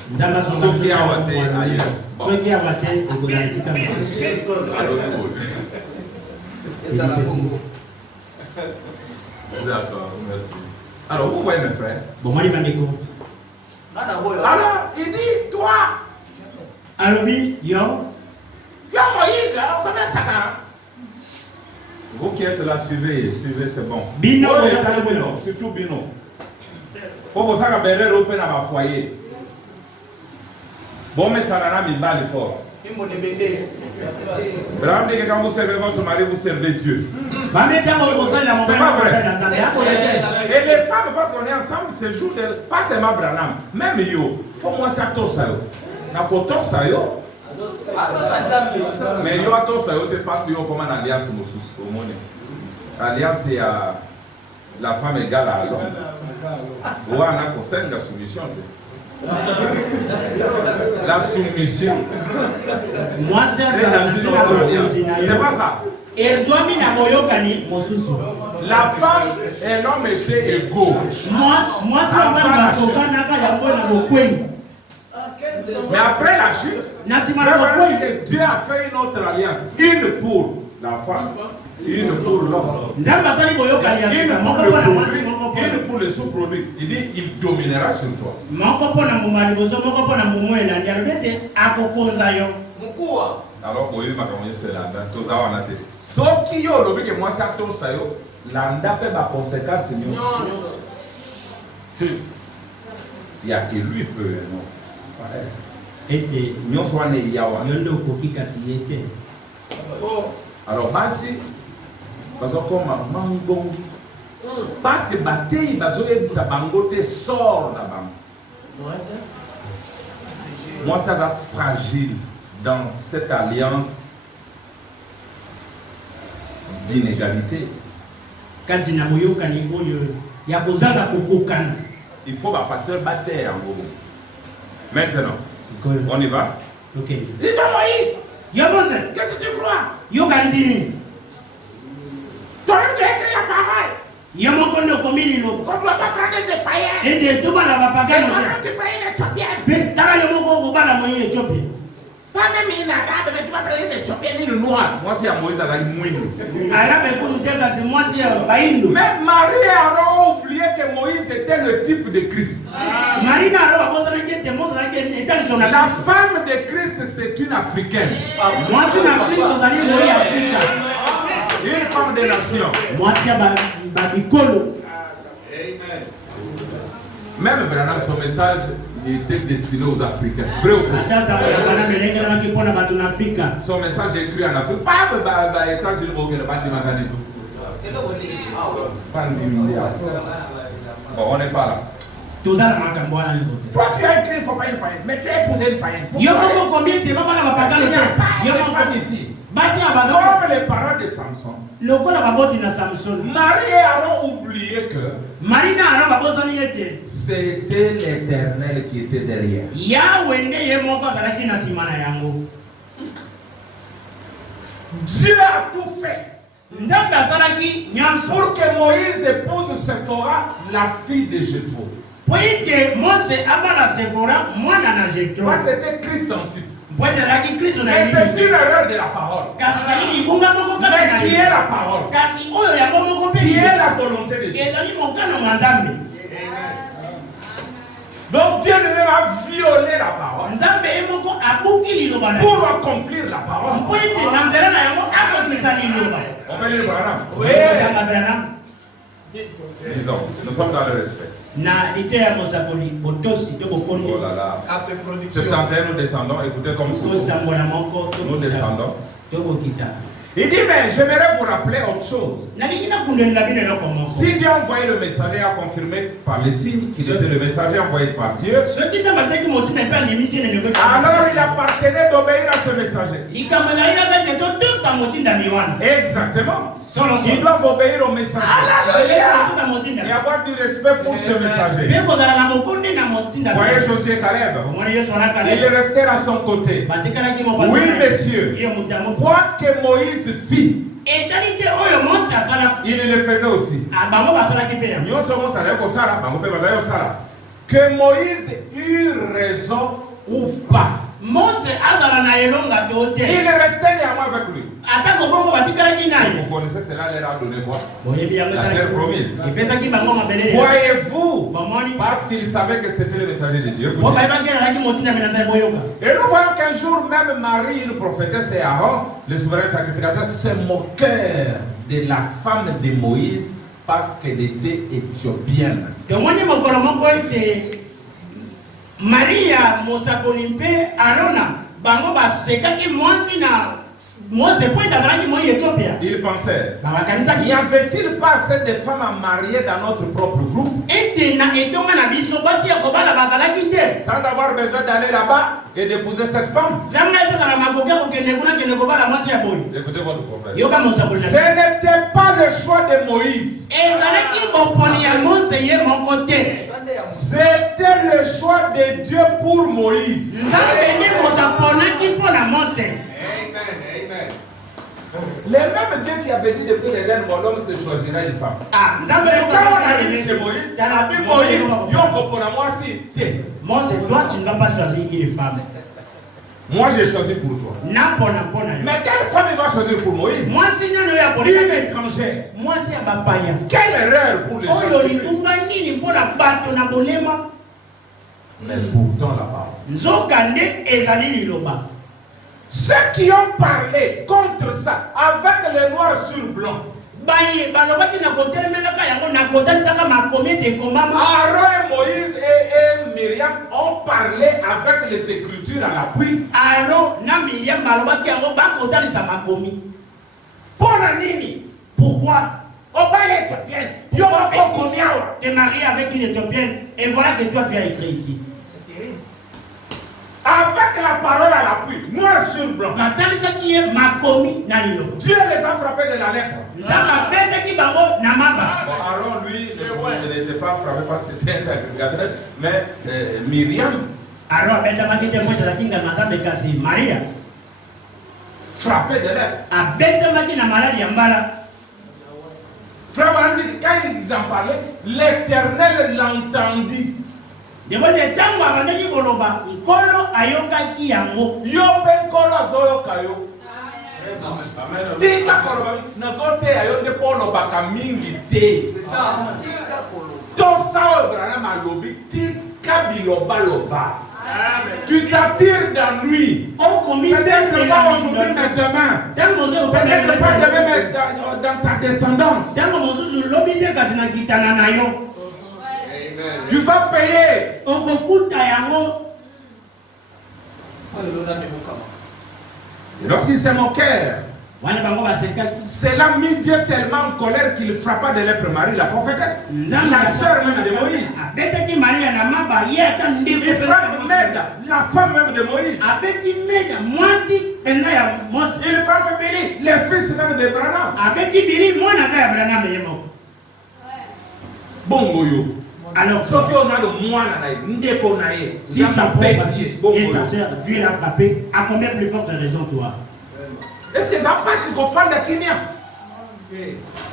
Ceux qui ont été ailleurs. D'accord, merci. Alors, vous voyez mes frères. Alors, il dit, toi. Alobi, yo Moïse, alors comment ça va? Vous qui êtes là, suivez, c'est bon. Bino, surtout Bino. Pour vous savoir, Bérer open à ma foyer. Bon, mais ça n'a pas mis fort. Bravo, dit que quand vous servez votre mari, vous servez Dieu. C'est pas vrai. Et les femmes, parce qu'on est ensemble, ce jour, pas seulement Branham, même yo, faut moi ça tout ça. Na poto ça yo. Mais yo a tout ça yo, parce que yo comme un alliance au monde. Alliance c'est la femme égale à l'homme. Ou on a conseil la soumission. La soumission. Moi c'est pas ça. La femme et l'homme étaient égaux. Moi mais après la chute, Dieu a fait une autre alliance. Une pour la femme, une pour l'homme. Une pour le sous-produit. Il dit, il dominera sur toi. Alors, vous voyez, ma camarade, c'est là. Tous à en athée. Sauf qu'il y a le que moi, ça, tout ça, l'anda fait ma conséquence. Il n'y a que lui peut. Alors, Basi, parce que comme Mangongi, parce que Bataille, sa bangote sort là-bas. Moi, ça va fragile dans cette alliance d'inégalité. Il faut que pasteur Bataille en gros. Maintenant, on y va. Ok. Dis-toi Moïse, qu'est-ce que tu crois? Toi-même tu as écrit la parole. On ne doit pas parler des païens. Et toi-même tu payes les Éthiopiens. Pas toi-même une arabe, mais tu vas prendre une éthiopienne, une noire. Moi, c'est à Moïse, elle a dit mouine. Arabe kunutenga si moi si baindu. Mais Marie et Aaron ont oublié que Moïse était le type de Christ. Marina aro babosa ngete moza ngete etali sona. La femme de Christ, c'est une africaine. Moi tu na Kristo zali moi Afrika. Une femme des nations. Moi si ba bikolo. Même Branham, son message était destiné aux Africains. Vrai ou faux? Son message est écrit en Afrique. Pas aux États-Unis, bon, on n'est pas là. Toi, tu as écrit, il ne faut pas une païenne. Mais tu as épousé une païenne. Il n'y a pas de femme ici. Comme les parents de Samson. Marie et Aaron oubliaient que c'était l'Éternel qui était derrière. Dieu a tout fait pour que Moïse épouse Séphora, la fille de Jéthro. C'était Christ en type. Mais c'est une erreur de la parole. Mais qui est la parole? Qui est la volonté de Dieu? Donc Dieu ne va pas violer la parole pour accomplir la parole. On peut lire Branham. Oui. Disons, nous sommes dans le respect. Oh là là. 71, nous descendons. Écoutez comme ça. Nous descendons. Il dit, mais j'aimerais vous rappeler autre chose. Si Dieu a envoyé le messager à confirmer par les signes qu'il était le messager envoyé par Dieu, alors il appartenait d'obéir à ce messager. Exactement. Ils doivent obéir au messager et avoir du respect pour ce messager. Voyez Josué Caleb. Il restait à son côté. Oui, monsieur. Quoi que Moïse fit, il le faisait aussi. Que Moïse eut raison ou pas, il restait néanmoins avec lui. Vous connaissez cela, leur a donné quoi? La terre promise. Voyez-vous, parce qu'il savait que c'était le messager de Dieu. Et nous voyons qu'un jour même Marie, une prophétesse, et Aaron, le souverain sacrificateur, se moquèrent de la femme de Moïse parce qu'elle était éthiopienne. Maria Mosakolimpe Arona bango basekaki mwasi na Mose point azalaki moi Éthiopia. Il pensait, n'y avait-il pas assez de femmes à marier dans notre propre groupe? Sans avoir besoin d'aller là-bas et d'épouser cette femme. Écoutez votre prophète. Ce n'était pas le choix de Moïse. C'était le choix de Dieu pour Moïse. Les mêmes Dieu qui avait dit depuis les mon homme se choisira une femme. Quand on arrive chez Moïse, Moïse, toi tu ne vas pas choisir une femme. Moi j'ai choisi pour toi. Mais quelle femme il va choisir pour Moïse? Une étrangère. Quelle erreur pour les gens. Mais pourtant la parole. Ceux qui ont parlé contre ça avec le noir sur blanc, Aaron et Moïse et Myriam ont parlé avec les écritures à l'appui. Pourquoi? Tu es marié avec une Éthiopienne et voilà que toi tu as écrit ici. C'est terrible. Avec la parole à l'appui, noir sur blanc. Dieu les a frappés de la lèpre. Aaron, lui, il n'était pas frappé parce que c'était un sacrificateur, mais Myriam. Frappé de lèpre. Frère, quand ils en parlaient, l'Éternel l'entendit. Debo de tango abandaki koloba, nkolo ayokaki yango. Yo pe nkolo azoyoka yo. Tika koloba nazote ayo nde polobaka mingi te. C'est ça. Tosa oyo Branham alobi tika biloba loba. Tu t'attires d'ennui. Peut-être pas aujourd'hui, mais demain. Peut-être pas demain, mais dans ta descendance. Tu vas payer. Lorsqu'il s'est mon cœur, cela mit Dieu tellement en colère qu'il frappa de lèpre Marie, la prophétesse, la sœur même de Moïse. Il frappe même la femme même de Moïse. Il frappe Billy, le fils même de Branham. Bon, Goyo. Alors, sauf qu'on a le moine, si sa bêtise et sa sœur, Dieu l'a frappé, à combien plus forte raison toi? Est-ce que ça passe qu'on fait de Kenya?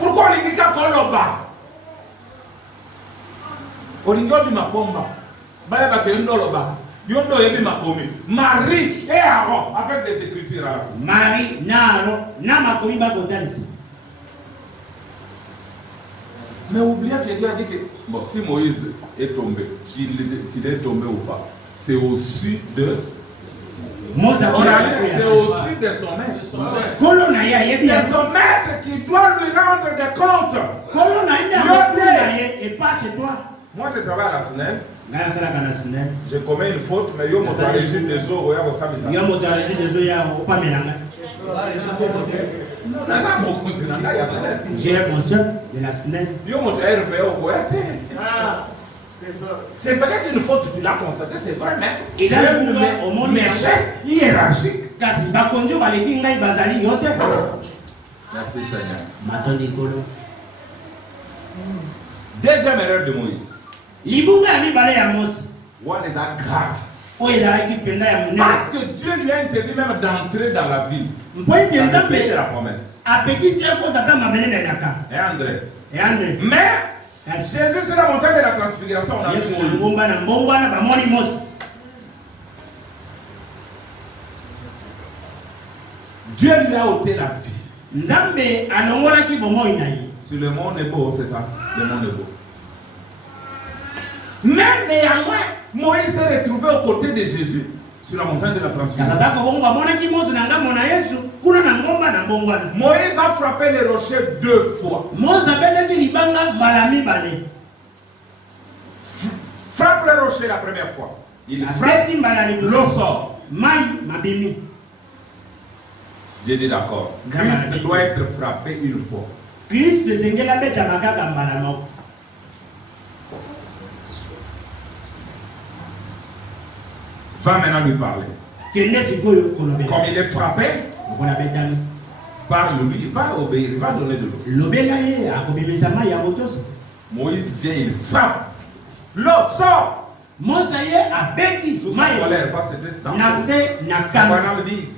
Pourquoi on dit qu'on l'a bas? On dit qu'on dit ma pombe. Bah, il y a un dollar. Il y a un dollar. Marie et Aaron, avec des écritures. Marie, Aaron, n'a pas ici. Mais oubliez que Dieu a dit que bon, si Moïse est tombé, qu'il est tombé ou pas, c'est au sud de. C'est au sud de son maître. C'est son maître qui doit lui rendre des comptes. Et pas chez toi. Moi je travaille à la SNEL. Je commets une faute, mais je me régime des eaux. J'ai un conseil de la SNEL. C'est peut-être une faute, tu l'as constaté, c'est vrai, mais il a au monde mes chefs hiérarchiques. Merci Seigneur. Deuxième erreur de Moïse. What is that grave? Parce que Dieu lui a interdit même d'entrer dans la ville. Dans le pays de la promesse. Et André. Mais Jésus sur la montagne de la transfiguration, on a vu Moïse. Dieu lui a ôté la vie. Sur le mont Nebo, c'est ça. Le mont Nebo. Mais néanmoins, Moïse s'est retrouvé aux côtés de Jésus sur la montagne de la transfiguration. Moïse a frappé les rochers 2 fois. Frappe le rocher la première fois. Il frappe, l'eau sort. J'ai dit d'accord. Christ doit être frappé une fois. Va maintenant lui parler. Comme il est frappé, parle-lui, il va obéir, il va donner de l'eau. Moïse vient, il frappe. L'eau sort. Sous sa colère, parce que c'était ça. Branham dit,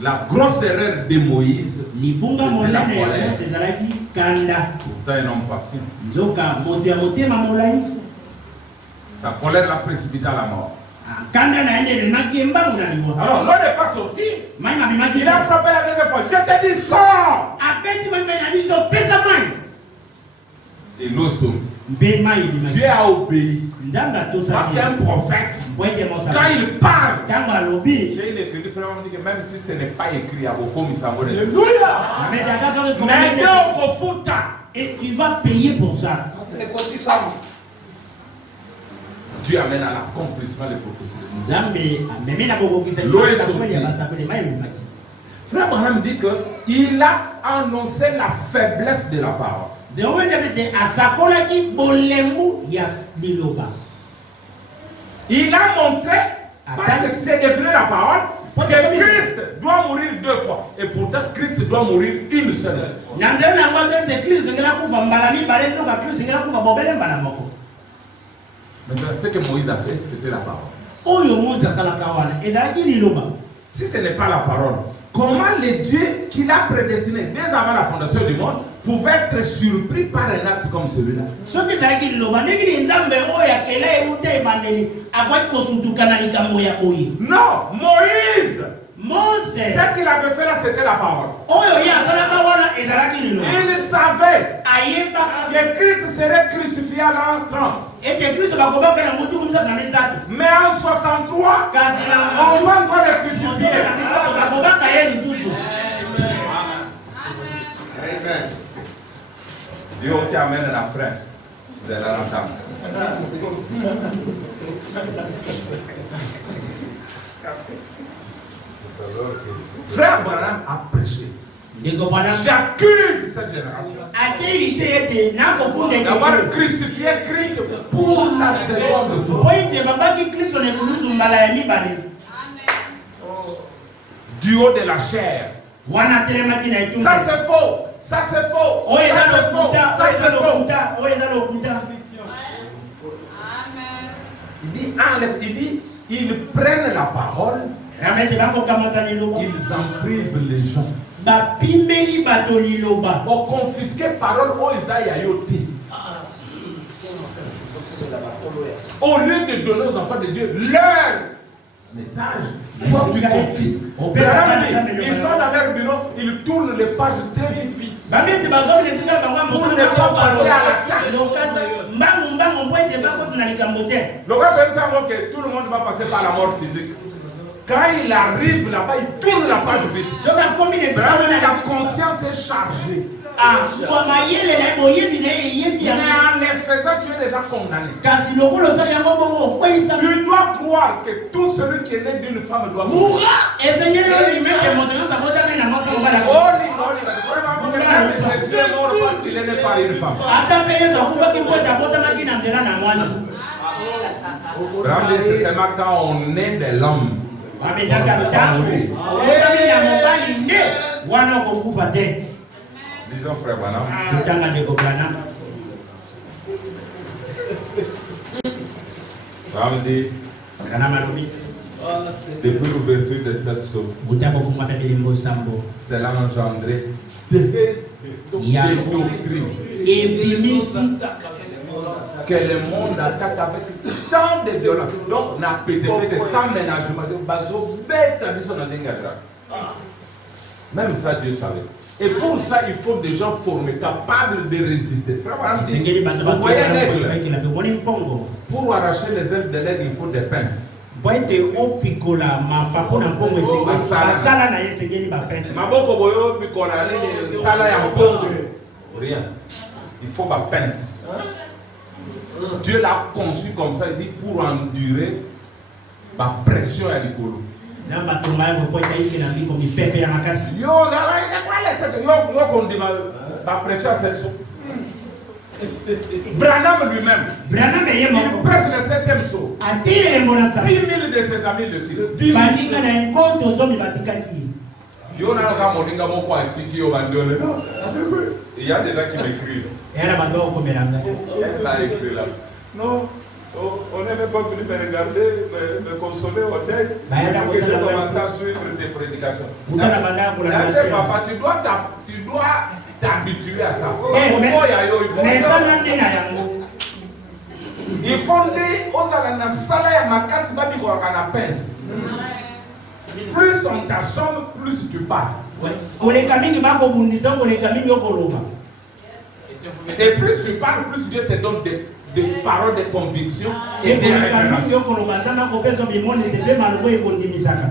la grosse erreur de Moïse, c'était la colère. Pourtant un homme patient. Sa colère l'a précipité à la mort. Alors l'eau n'est pas sorti. Il a frappé la deuxième fois. Je te dis sors. Et l'eau saute. Dieu a obéi. Parce qu'il y a un prophète. Quand il parle, j'ai une écriture frère dit que même si ce n'est pas écrit, il y a beaucoup de savoir. Mais et tu vas payer pour ça. Dieu amène à l'accomplissement des prophéties. L'eau est sortie. Frère Branham dit qu'il a annoncé la faiblesse de la parole. Il a montré, parce que c'est devenu la parole, que Christ doit mourir 2 fois. Et pourtant, Christ doit mourir une seule fois. Maintenant, ce que Moïse a fait, c'était la parole. Si ce n'est pas la parole, comment les dieux qu'il a prédestinés dès avant la fondation du monde pouvait être surpris par un acte comme celui-là. Non, Moïse, ce qu'il avait fait là, c'était la parole. Il savait que Christ serait crucifié à l'an 30. Mais en 63, on va encore le crucifier. Amen. Dieu t'amène la frère de la l'entendre. Frère Branham a prêché. J'accuse cette génération d'avoir crucifié Christ pour la seconde fois. Du haut de la chair. Ça c'est faux. Ça c'est faux. Ça c'est faux. Il dit, ils prennent la parole. Ils en privent les gens. On confisquait parole au Isaïe Yoté. Au lieu de donner aux enfants de Dieu leur message, toi tu confisques. Ils sont dans leur bureau, ils tournent les pages très vite. Pour ne pas passer à la tâche. Le gars peut que tout le monde va passer par la mort physique. Quand il arrive là-bas, il tourne la page vite. La conscience est chargée. Mais en les faisant, tu es déjà condamné. Tu dois croire que tout celui qui est né d'une femme doit mourir. Jésus est mort parce qu'il est né par une femme. C'est seulement quand on est de l'homme. Disons frère Branham. Depuis l'ouverture de cette sauce, cela a engendré des doctrines que le monde attaque avec tant de violence. Donc, on a pété sans ménagement. Même ça, Dieu savait. Et pour ça, il faut des gens formés, capables de résister. Vous voyez l'aigle. Pour arracher les ailes de l'aigle, il faut des pinces. Rien. Il faut ma pince. Dieu l'a conçu comme ça, il dit pour endurer ma pression à l'écolo. Branham lui-même, il prêche le 7e saut. 10 000 de ses amis le tirent. 10 000. Il y a des gens qui m'écrivent. Elle a écrit là. Non, on n'est même pas venu me regarder, me consoler au deuil. Que j'ai commencé à suivre tes prédications. Papa, tu dois t'habituer à ça. Il faut dire aux alana salaire ma casse babi ko kana pince. Plus on t'assomme, plus tu pars. Et plus tu parles, plus Dieu te donne des paroles de conviction et de révélation.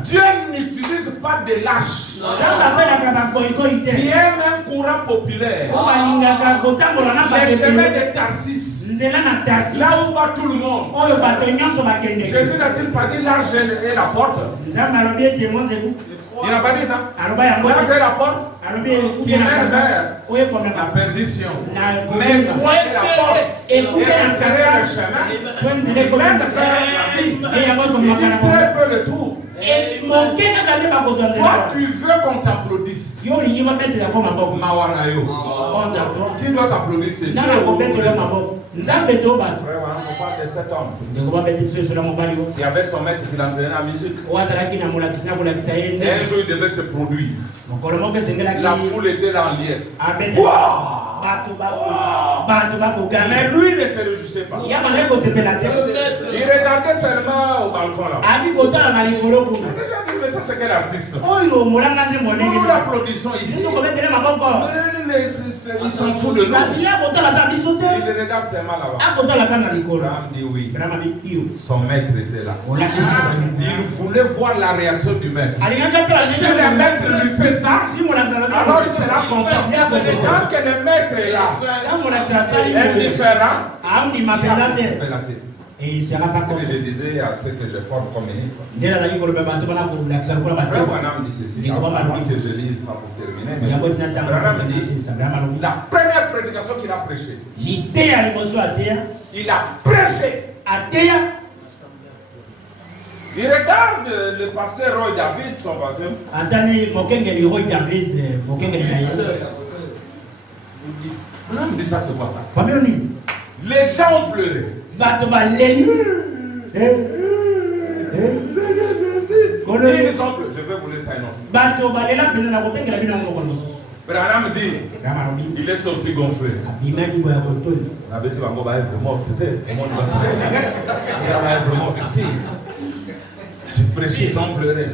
Dieu n'utilise pas de lâches. Il y a un courant populaire. Les chemins de Tarsis. Là où va tout le monde. Jésus n'a-t-il pas dit l'arche est la porte? Il n'a pas dit ça. L'arche est la porte qui mène vers la perdition. Mais toi est la porte et insérer le chemin qui mène vers la vie. Il dit très peu le trou. Toi tu veux qu'on t'applaudisse. Qui doit t'applaudir? C'est Dieu. On parle de cet homme. Il avait son maître qui l'entraînait en musique. Et un jour il devait se produire. La foule était là en liesse. Wow! Mais lui ne se réjouissait pas. Il regardait seulement au balcon là. Mais ça c'est quel artiste? Nous l'applaudissons ici. Ils sont sous de nous. Il regarde seulement là-bas. Abraham dit oui. Son maître était là. Il voulait voir la réaction du maître. Si le maître lui fait ça, alors il sera content. Quand que le maître est là, indifférent, et il sera pas content. Je disais à ceux que je forme comme ministre. Frère Branham dit ceci, avant que je lise ça pour terminer. Mais Branham dit, la première prédication qu'il a prêchée, il a prêché. Il regarde le pasteur Roy David, son pasteur. Branham dit ça, c'est quoi ça? Les gens ont pleuré. Ils ont pleuré. Je vais vous laisser un autre. Branham dit, il est sorti gonflé. J'ai prêché, ils ont pleuré.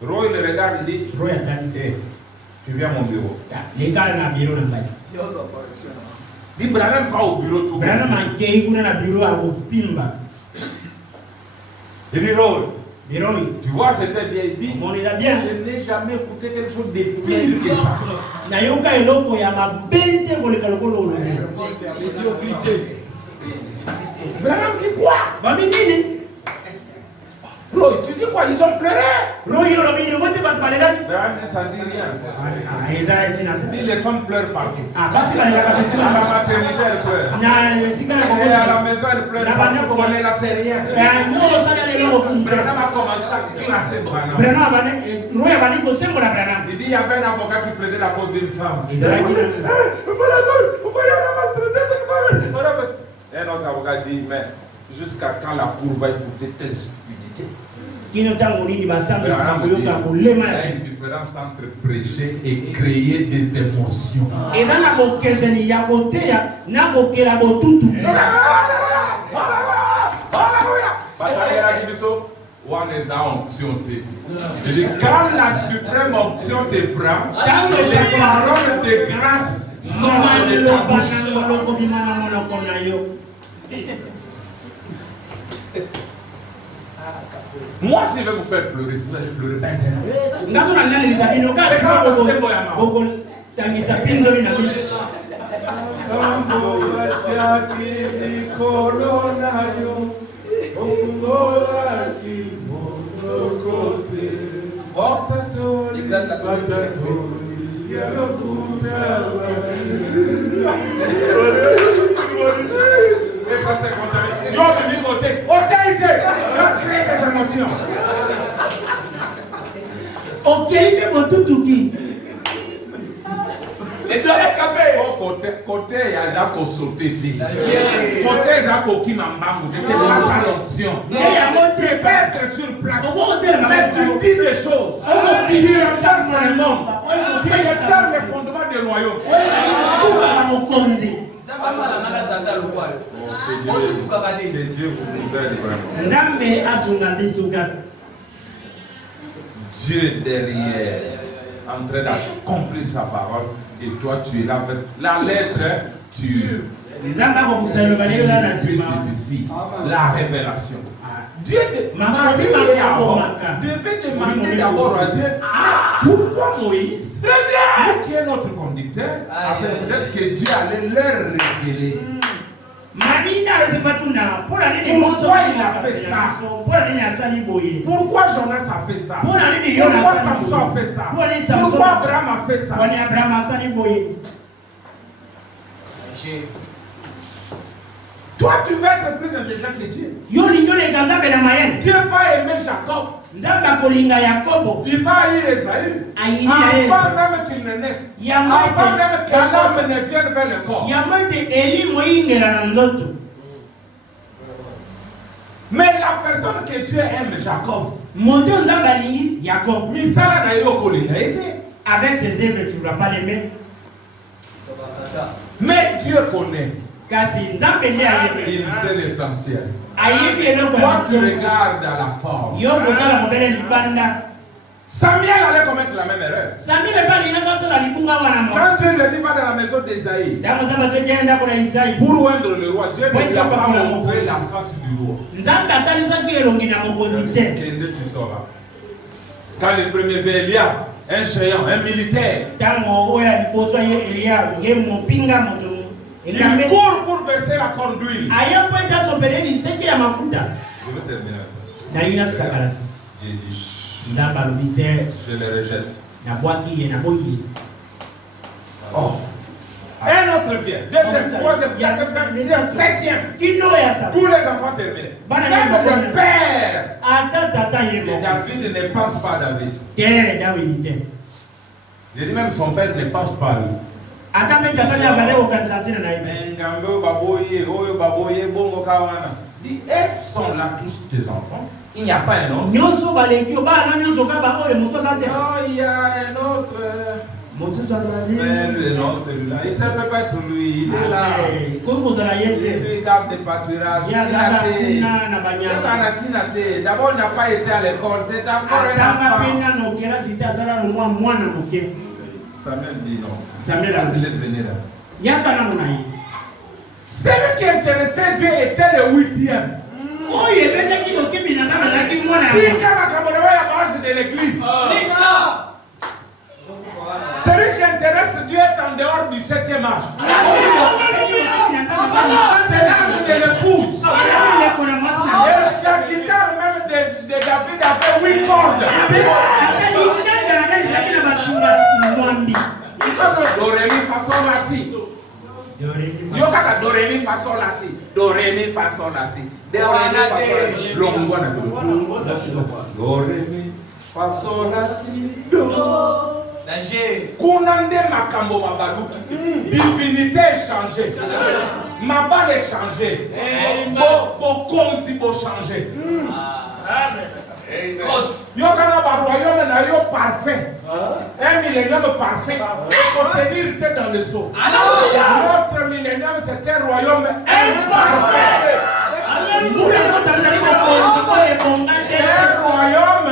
Roy le regarde, il dit, tu viens à mon bureau. Dit Branham va au bureau tout. Il dit Roy, tu vois, c'était bien. Il dit, je n'ai jamais écouté quelque chose de pire que ça. Branham dit quoi? Roy, tu dis quoi? Ils ont pleuré. Branham ne s'en dit rien. Les femmes pleurent partout. À la maternité, elles pleurent. Et à la maison, elles pleurent. On ne la sait rien. Branham a commencé à classer Branham. Il dit, il y avait un avocat qui plaisait la cause d'une femme. Il dit, un autre avocat dit, mais jusqu'à quand la cour va écouter telle stupidité? Il y a une différence entre prêcher et créer des émotions. Quand la suprême onction te prend, les paroles de grâce sortent de ta bouche. Moi, si je vais vous faire pleurer, vous allez pleurer maintenant. Ok, il fait mon tout qui. Et toi, côté, il y a des sauté. Côté, il y a qui m'embambe. C'est pas ça l'option. Il y a montré, pas être sur place. Mais tu dis des choses. Tu regardes les fondements du royaume. Que Dieu vous aide vraiment. Dieu derrière, en train d'accomplir sa parole, et toi tu es là avec la lettre, tu la révélation. Dieu devait demander d'abord à Dieu, pourquoi Moïse, qui est notre conducteur, peut-être que Dieu allait leur révéler. Pourquoi il a fait ça? Pourquoi Jonas a fait ça? Pourquoi Samson a fait ça? Pourquoi Abraham a fait ça? Toi, tu vas être plus intelligent que Dieu. Dieu va aimer Jacob. Il va haïr Esaü. Avant même qu'il ne naisse. Avant même qu'un homme ne vienne vers le corps. Mais la personne que Dieu aime, Jacob. Avec ses œuvres, tu ne vas pas l'aimer. Mais Dieu connaît. Kasi nzambe ndiye ayebeli. Il sait l'essentiel. Ayebi eloko ya Quand tu regardes à la forme, yo kotala mobele libanda. Samuel allait commettre la même erreur. Samuel ebalingaka osala libunga wana mo. Quand Dieu lui dit va dans la maison d'Esaïe Ntango nzambe azokende ndako na Isaïe. pour oindre le roi, Dieu ne lui a pas montré la face du roi. Nzambe atalisaki elongi na mokonzi te. Kende, tu sauras. Quand le premier vers Elia, un géant, un militaire, Ntango oyo ya liboso ye Elia ye mopinga moto. il court pour verser la corne d'huile. Aye po ete asopele liseke ya mafuta. Je vais terminer. Nayi nasakala. J'ai dit, Nzambe alobi te. je le rejette. Nabwaki ye naboyi ye. Oh. Un autre vient, deuxième, troisième, quatrième, cinquième, septième. Kino ya sa. Tous les enfants terminés. Même le père Ata tata ye de moko. David ne passe pas David. Te David te. Je dis même son père ne passe pas lui. Ata mpe tata ni abale okanisa ntina na ye. Ngambe baboye, oyo baboye, bongo kawana. Dit, et sont là tous tes enfants. Il n'y a pas un autre. Nyonso baleki obana nyonso kaba oyo mosusu aza te. Non, il y a un autre. Mosusu azali. Mais lui, non, celui-là. Il ne peut pas être lui. Il est là. Komi kozala ye te. Il garde des pâturages. Ye azala kuna na banyama. D'abord, il n'a pas été à l'école. C'est encore un Atanga enfant. pena na okelasi te azala no mwana moke. Samuel dit non. Samuel a Il dit. est venu là. Yaka na mona ye. Celui qui intéressait Dieu était le 8e. Oyo ebetaki lokebi na kama zaki mwana ya. Qui a la base de l'église? Celui qui intéresse Dieu est en dehors du 7e âge. C'est l'âge de l'épouse. Et la guitare même de David a fait 8 cordes. Il peut do ré mi fa sol la si. Yo kaka do ré mi fa sol la si. Do ré mi fa sol la si. Do ré mi fa sol. Longwana do ré mi fa sol la si. Do. Kunande makambo mabaluki. Divinité est changée. Mabal est changé. Bokonzi bo changé. Yo kana ba royaume na yo parfait. Un millénaire parfait. Pour tenir tête dans le seau. Notre millénaire c'est un royaume imparfait. Un royaume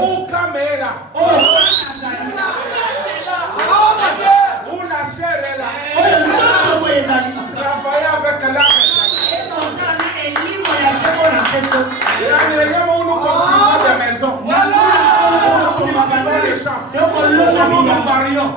où caméra. Où la chair est là. Travailler avec l'âme. Et là, il y a où nous construisons des maisons. Nous cultivons les champs. Nous nous marions.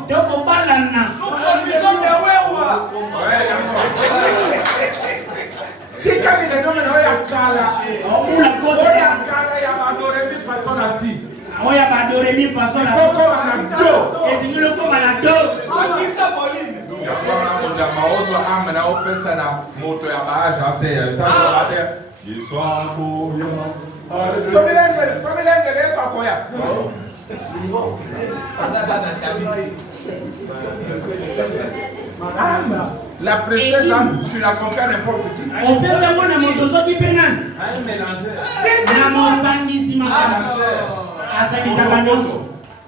Qui quand il est nommé dans la cala, il y a adoré de façon assis. Oya badore mi façon Il faut qu'on en a deux. et tu le comme la do. Mauzo amena opesa na moto ya baja ate tango ate yiswa koya. Tomilenge yiswa koya. La princesse Anne, tu la confères à n'importe qui. On peut savoir na moto soki penan. Aïe mélanger. Na mosangisi makala. Asabisa nyonso.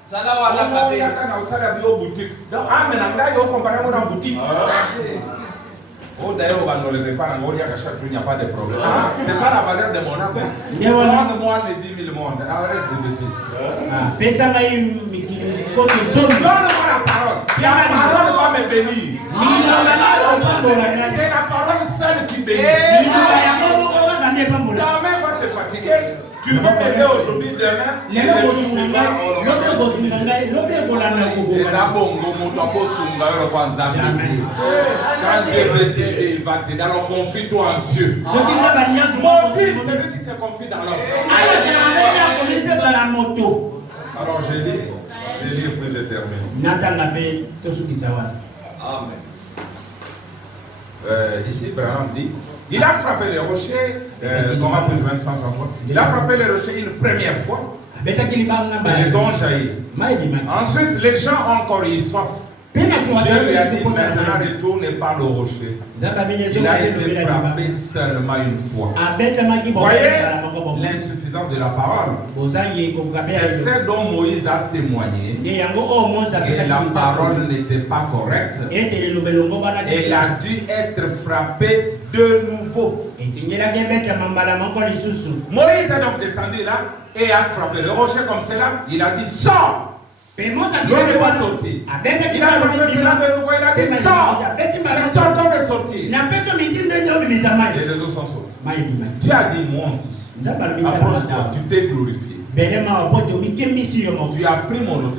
Salawa la kabe yakana usala bio boutique. Donc amena ngai on compare mon boutique. Oh d'ailleurs, on ne les pas en chaque jour, il n'y a pas de problème. C'est pas la valeur de mon âme. Demande-moi les 10 000 mondes. Arrête de bêtises. Donne-moi la parole. La parole va me bénir. C'est la parole seule qui bénit. La main va se fatiguer. Tu peux m'aider aujourd'hui, demain. Les abongos, mon topo sunga, le kwanzambi. Quand Dieu veut t'aider, il va t'aider. Alors confie-toi en Dieu. Maudit celui qui se confie dans l'homme. Alors je lis et puis je termine. Ici, Abraham dit, il a frappé les rochers, comment plus de 25 fois. Il a frappé les rochers une première fois. Et ils ont jailli. Ensuite, les gens ont encore eu soif. Dieu lui a dit maintenant retourne par le rocher. Il a été frappé seulement une fois. Voyez l'insuffisance de la parole. C'est ce dont Moïse a témoigné, que la parole n'était pas correcte. Elle a dû être frappée de nouveau. Moïse est donc descendu là et a frappé le rocher comme cela. Il a dit sors. Il n'est pas sorti. Il a frappé cela de nouveau. Il a dit sors. Je t'ordonne de sortir. Et les autres sont sortis. Dieu a dit monte ici. Approche-toi. Tu t'es glorifié. Tu as pris mon autre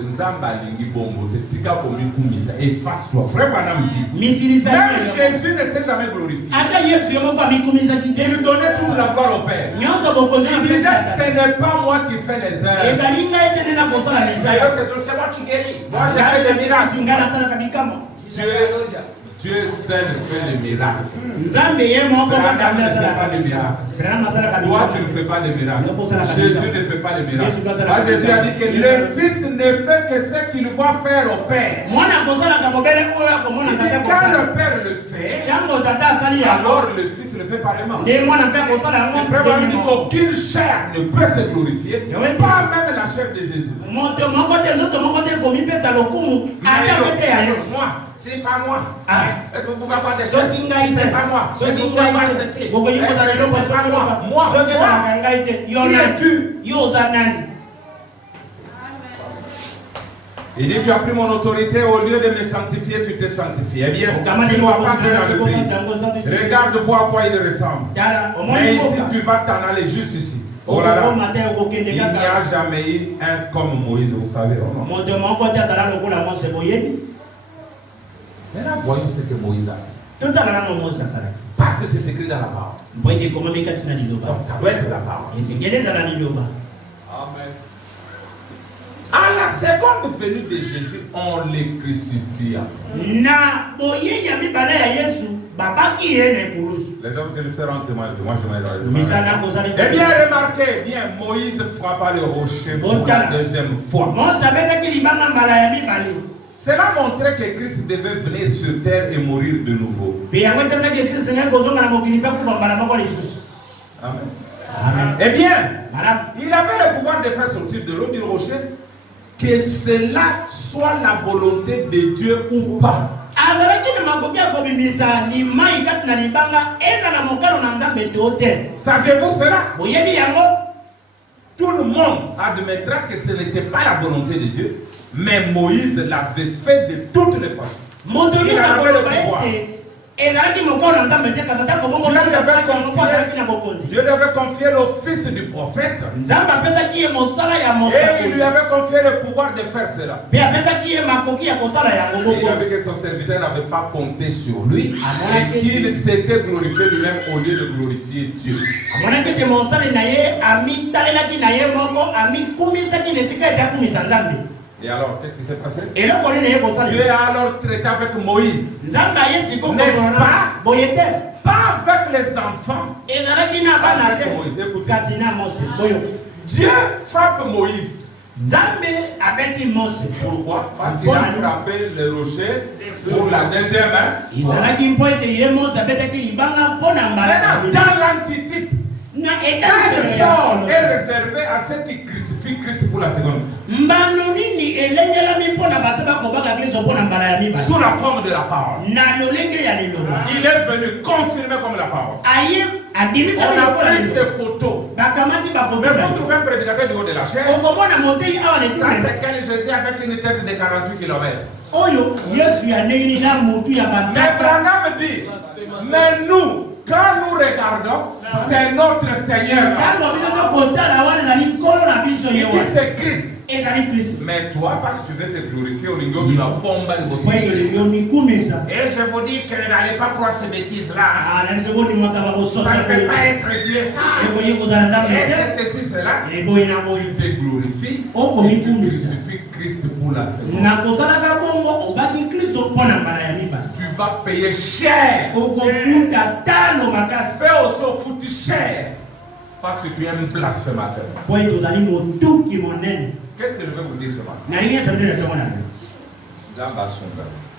efface-toi. Frère Banam dit, même Jésus ne s'est jamais glorifié. Il lui donnait toute la gloire au Père. Il disait, ce n'est pas moi qui fais les œuvres. C'est moi qui guéris. Moi j'ai fait des miracles. Dieu seul fait les miracles. Toi, tu ne fais pas de miracles. Jésus ne fait pas de miracles. Jésus a dit que le Fils ne fait que ce qu'il va faire au Père. Quand le Père le fait, alors le Fils le fait pareillement. Le frère m'a dit qu'aucune chair ne peut se glorifier, pas même la chair de Jésus. Moi, c'est pas moi. Est-ce que vous pouvez avoir des choses? C'est pas moi. Est-ce que vous pouvez avoir ceci? C'est pas moi. Moi, qui es-tu? Il dit, tu as pris mon autorité, au lieu de me sanctifier, tu t'es sanctifié. Eh bien, tu ne vas pas entrer dans le prix. Regarde, vois à quoi il ressemble. Mais ici, tu vas t'en aller juste ici. Oh là là. Il n'y a jamais eu un comme Moïse, vous savez. Maintenant, voyons ce que Moïse a fait. Parce que c'est écrit dans la parole. Donc, ça doit être la parole. Amen. À la seconde venue de Jésus, on les crucifia. Les hommes que je fais rendre témoignage de moi, je vais. Eh bien, remarquez, bien, Moïse frappa le rocher pour la deuxième fois. Cela montrait que Christ devait venir sur terre et mourir de nouveau. Amen. Amen. Eh bien, il avait le pouvoir de faire sortir de l'eau du rocher, que cela soit la volonté de Dieu ou pas. Saviez-vous cela? Tout le monde admettra que ce n'était pas la volonté de Dieu, mais Moïse l'avait fait de toutes les façons. Il avait le pouvoir. Dieu devait confier l'office du prophète. Et il lui avait confié le pouvoir de faire cela. Il avait que son serviteur n'avait pas compté sur lui et qu'il s'était glorifié lui-même au lieu de glorifier Dieu. Et alors, qu'est-ce qui s'est passé? Dieu a alors traité avec Moïse. N'est-ce pas? Pas avec les enfants. Dieu frappe Moïse. Pourquoi? Parce qu'il a frappé le rocher pour la deuxième Maintenant, dans l'antitype, quel sort est réservé à ceux qui crucifient Christ pour la seconde? Sous la forme de la parole. Il est venu confirmer comme la parole. On a pris ces photos. Mais vous trouvez un prédicateur du haut de la chair. Ça, c'est quel Jésus avec une tête de 48 km. Mais Branham dit, mais nous, quand nous regardons, c'est notre Seigneur. Il dit c'est Christ. Mais toi, parce que tu veux te glorifier au niveau de la bombe, et je vous dis que n'allez pas croire ces bêtises-là. Ça ne peut pas être Dieu ça. Et c'est ceci, cela. Tu te glorifies et tu crucifies Christ pour la seconde. Tu vas payer cher. Fais aussi foutu cher. Parce que tu es un blasphémateur. Qu'est-ce que je veux vous dire ce matin?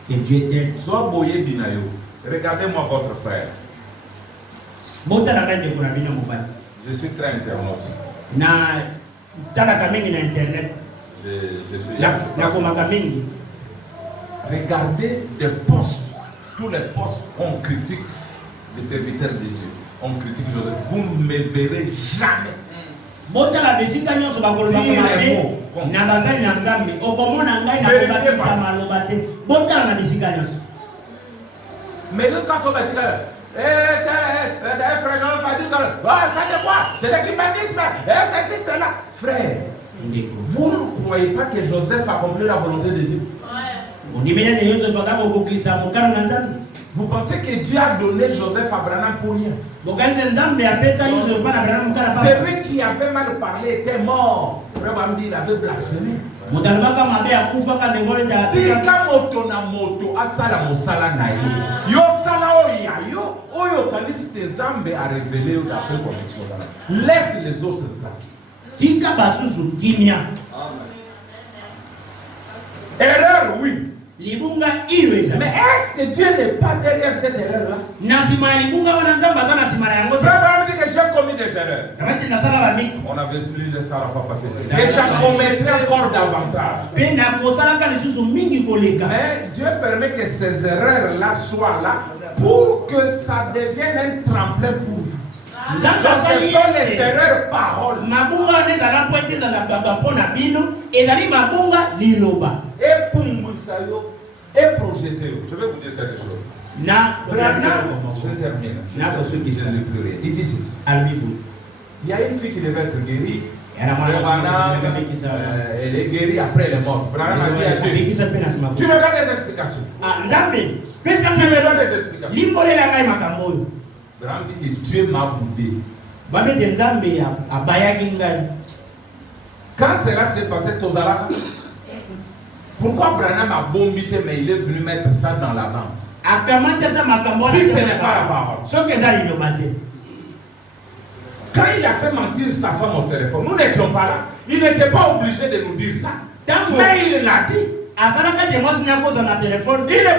que Dieu t'aide. Soit boyé binayo. Regardez-moi votre frère. Je suis très internaute. Je suis regardez des postes, tous les postes, on critique les serviteurs de Dieu. On critique Joseph. Vous ne me verrez jamais. Mais le cas où ça c'est quoi? C'est l'écuménisme. C'est là. Frère, vous ne croyez pas que Joseph a accompli la volonté de Dieu? Vous pensez que Dieu a donné Joseph à Abraham pour rien? Celui qui avait mal parlé était mort. Vraiment, il avait blasphémé. Laisse les autres là. Erreur, oui. Mais est-ce que Dieu n'est pas derrière cette erreur-là? Frère, dit que j'ai commis des erreurs. On avait expliqué ça la fois passée. Et j'en commettrai encore davantage. Mais Dieu permet que ces erreurs-là soient là pour que ça devienne un tremplin pour vous. Donc ce sont les erreurs paroles. Et Pumbusayo et projeté. Je vais vous dire quelque chose. Je termine. Il dit ceci. Il y a une fille qui devait être guérie. Elle est guérie, après elle est morte. Tu me donnes des explications. Tu me donnes des explications. Abraham dit que Dieu m'a boudé. Quand cela s'est passé, Tozala, pourquoi Abraham a bombité, mais il est venu mettre ça dans la bande? Si ce n'est pas la parole. Quand il a fait mentir sa femme au téléphone, nous n'étions pas là. Il n'était pas obligé de nous dire ça. Mais il l'a dit. Il ne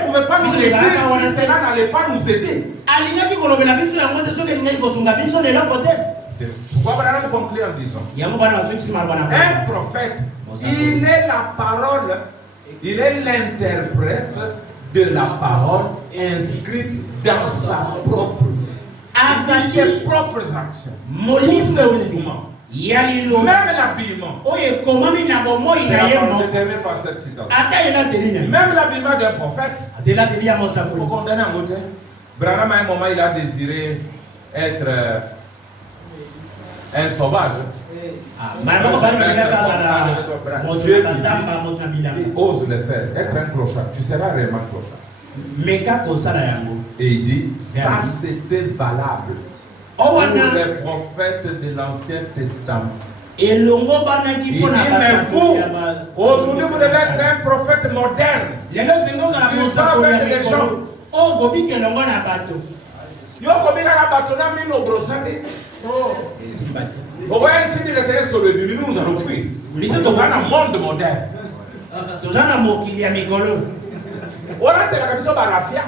pouvait pas nous aider si cela n'allait pas nous aider. Pourquoi Abraham conclut en disant un prophète, il est la parole, il est l'interprète de la parole inscrite dans sa propre vie, dans ses propres actions, ses mouvements. Même l'habillement. Je termine par cette citation. Même l'habillement d'un prophète. Pour condamner un côté. Branham, à un moment, il a désiré être un sauvage. Dieu ose le faire. Être un clochard. Tu seras réellement clochard. Et il dit, ça c'était valable pour les prophètes de l'Ancien Testament. Il dit, mais vous, aujourd'hui vous devez être un prophète moderne. Il va avec les gens. Yo komi kaka bato na mino brosate. On va ainsi dire que sur le début, nous allons fuir. Nous sommes dans un monde moderne. Nous sommes dans un monde qui est migolo. On a fait la commission Barafia.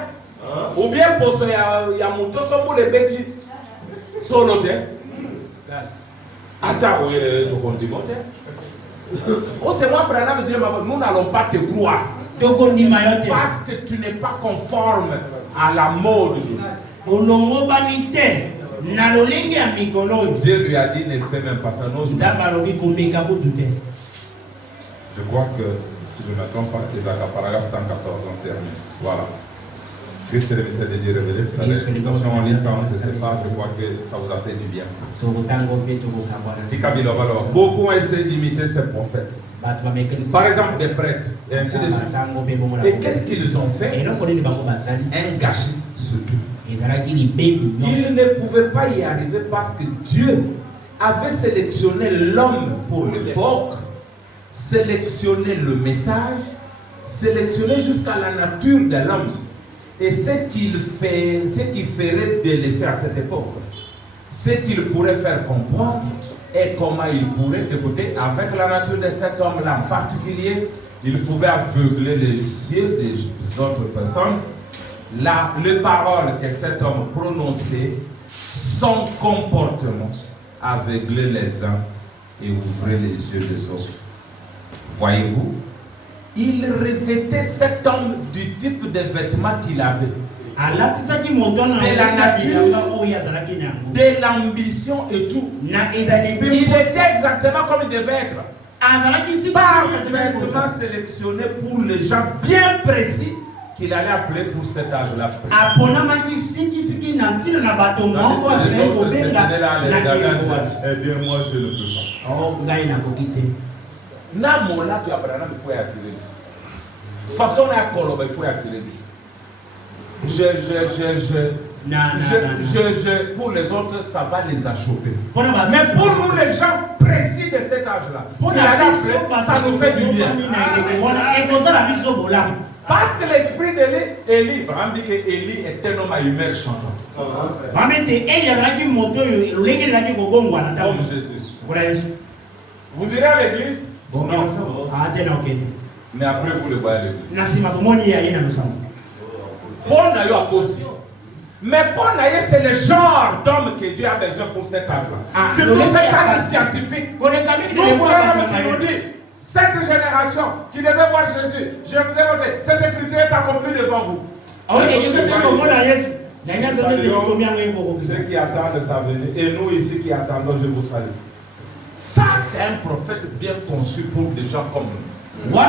Ou bien pour ce Yamuto, pour les bêtis. Solo te. Attends, oui, le condiment. Oh, c'est moi, Branham, nous n'allons pas te croire. Parce que tu n'es pas conforme à la mode. Dieu lui a dit, ne fais même pas ça. Je crois que, si je ne me trompe pas, c'est la paragraphe 114, on termine. Voilà. Christ est le message de Dieu révélé. C'est la l'explication en licence, je ne sais pas, je crois que ça vous a fait du bien. Beaucoup ont essayé d'imiter ces prophètes. Par exemple, des prêtres, et ainsi de suite. Et qu'est-ce qu'ils ont fait? Un gâchis surtout. Ils ne pouvaient pas y arriver parce que Dieu avait sélectionné l'homme pour l'époque, sélectionné le message, sélectionné jusqu'à la nature de l'homme. Et ce qu'il ferait de le faire à cette époque, ce qu'il pourrait faire comprendre, et comment il pourrait écouter avec la nature de cet homme-là en particulier. Il pouvait aveugler les yeux des autres personnes. Les paroles que cet homme prononçait, son comportement aveuglait les uns et ouvrait les yeux des autres. Voyez-vous, il revêtait cet homme du type de vêtements qu'il avait. De la nature, de l'ambition et tout. Il était exactement comme il devait être. Parfaitement sélectionné pour les gens bien précis qu'il allait appeler pour cet âge-là. Aidez-moi, je ne peux pas. Namola, tu apprends, il faut y attirer. Façon à Colombie, il faut y attirer. Pour les autres, ça va les achoper. Mais pour nous, les gens précis de cet âge-là, ça nous fait du bien. Parce que l'esprit d'Élie, Abraham dit qu'Élie est un homme à humeur chantante. Comme Jésus. Vous irez à l'église? Non. Mais après, vous le voyez à l'église. Paul n'a eu à cause. Mais Paul c'est le genre d'homme que Dieu a besoin pour cet âge-là. C'est pour cet âge scientifique. Nous voyons qui nous dit, cette génération qui devait voir Jésus, je vous ai montré, cette écriture est accomplie devant vous. Ceux qui attendent sa venue, et nous ici qui attendons, je vous salue. Ça, c'est un prophète bien conçu pour des gens comme nous. Mais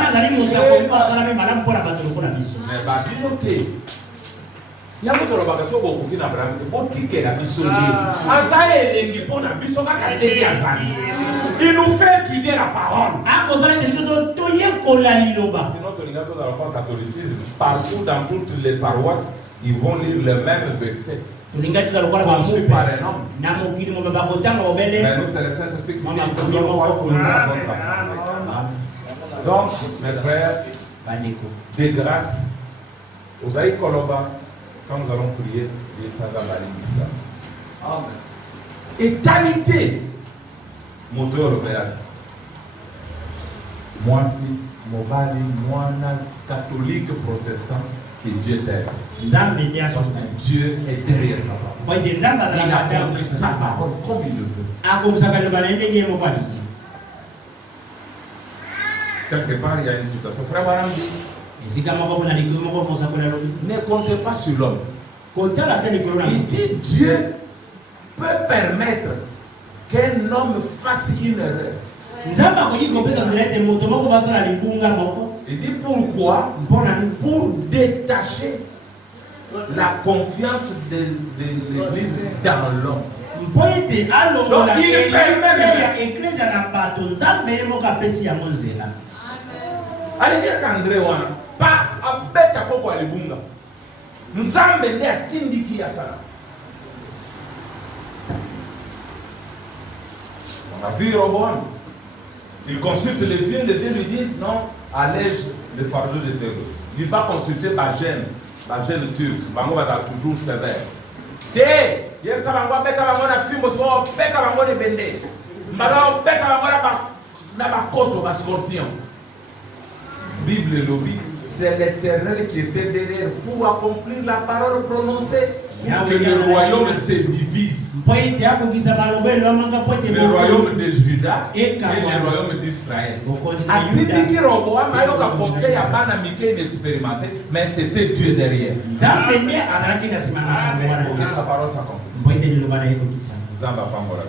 Babylone, il y a beaucoup de choses qui n'ont pas été il nous fait étudier la parole. Sinon, tu regardes dans le catholicisme, partout dans toutes les paroisses, ils vont lire le même verset. Conçu par un homme. Mais nous, c'est le Saint-Esprit qui dit donc, mes frères, de grâce, vous avez Colomba. Quand nous allons prier, Dieu s'en va ça. Éternité, moteur européen. Moi, si, moi, catholique, protestant, que Dieu t'aide. Dieu est derrière sa parole. Il a compris sa parole comme il le veut. Quelque part, il y a une situation. Frère Baram dit, ne comptez pas sur l'homme. Il dit Dieu peut permettre qu'un homme fasse une erreur. Il dit pourquoi? Pour détacher la confiance de l'Église dans l'homme. Donc il permet. Allez dire qu'André wana pas abeta koko alibunga nzambe nde atindiki ya sana. On a vu Roboam, il consulte les vieux lui disent non, allège le fardeau de tes œuvres. Il va consulter Bagène turc, Bango va toujours sévère. Té, hier ça va beta bango na fimo so beta bango de bende. Mbalo beta bango na ba koto ba scorpion. Bible le lobby, c'est l'Éternel qui était derrière pour accomplir la parole prononcée. Pour que le royaume se divise. Le royaume de Juda et le royaume d'Israël. Atibiki Roboam a eu conseil à pas inexpérimenté, mais c'était Dieu derrière. Sa parole s'accomplit. Zamba Pambola.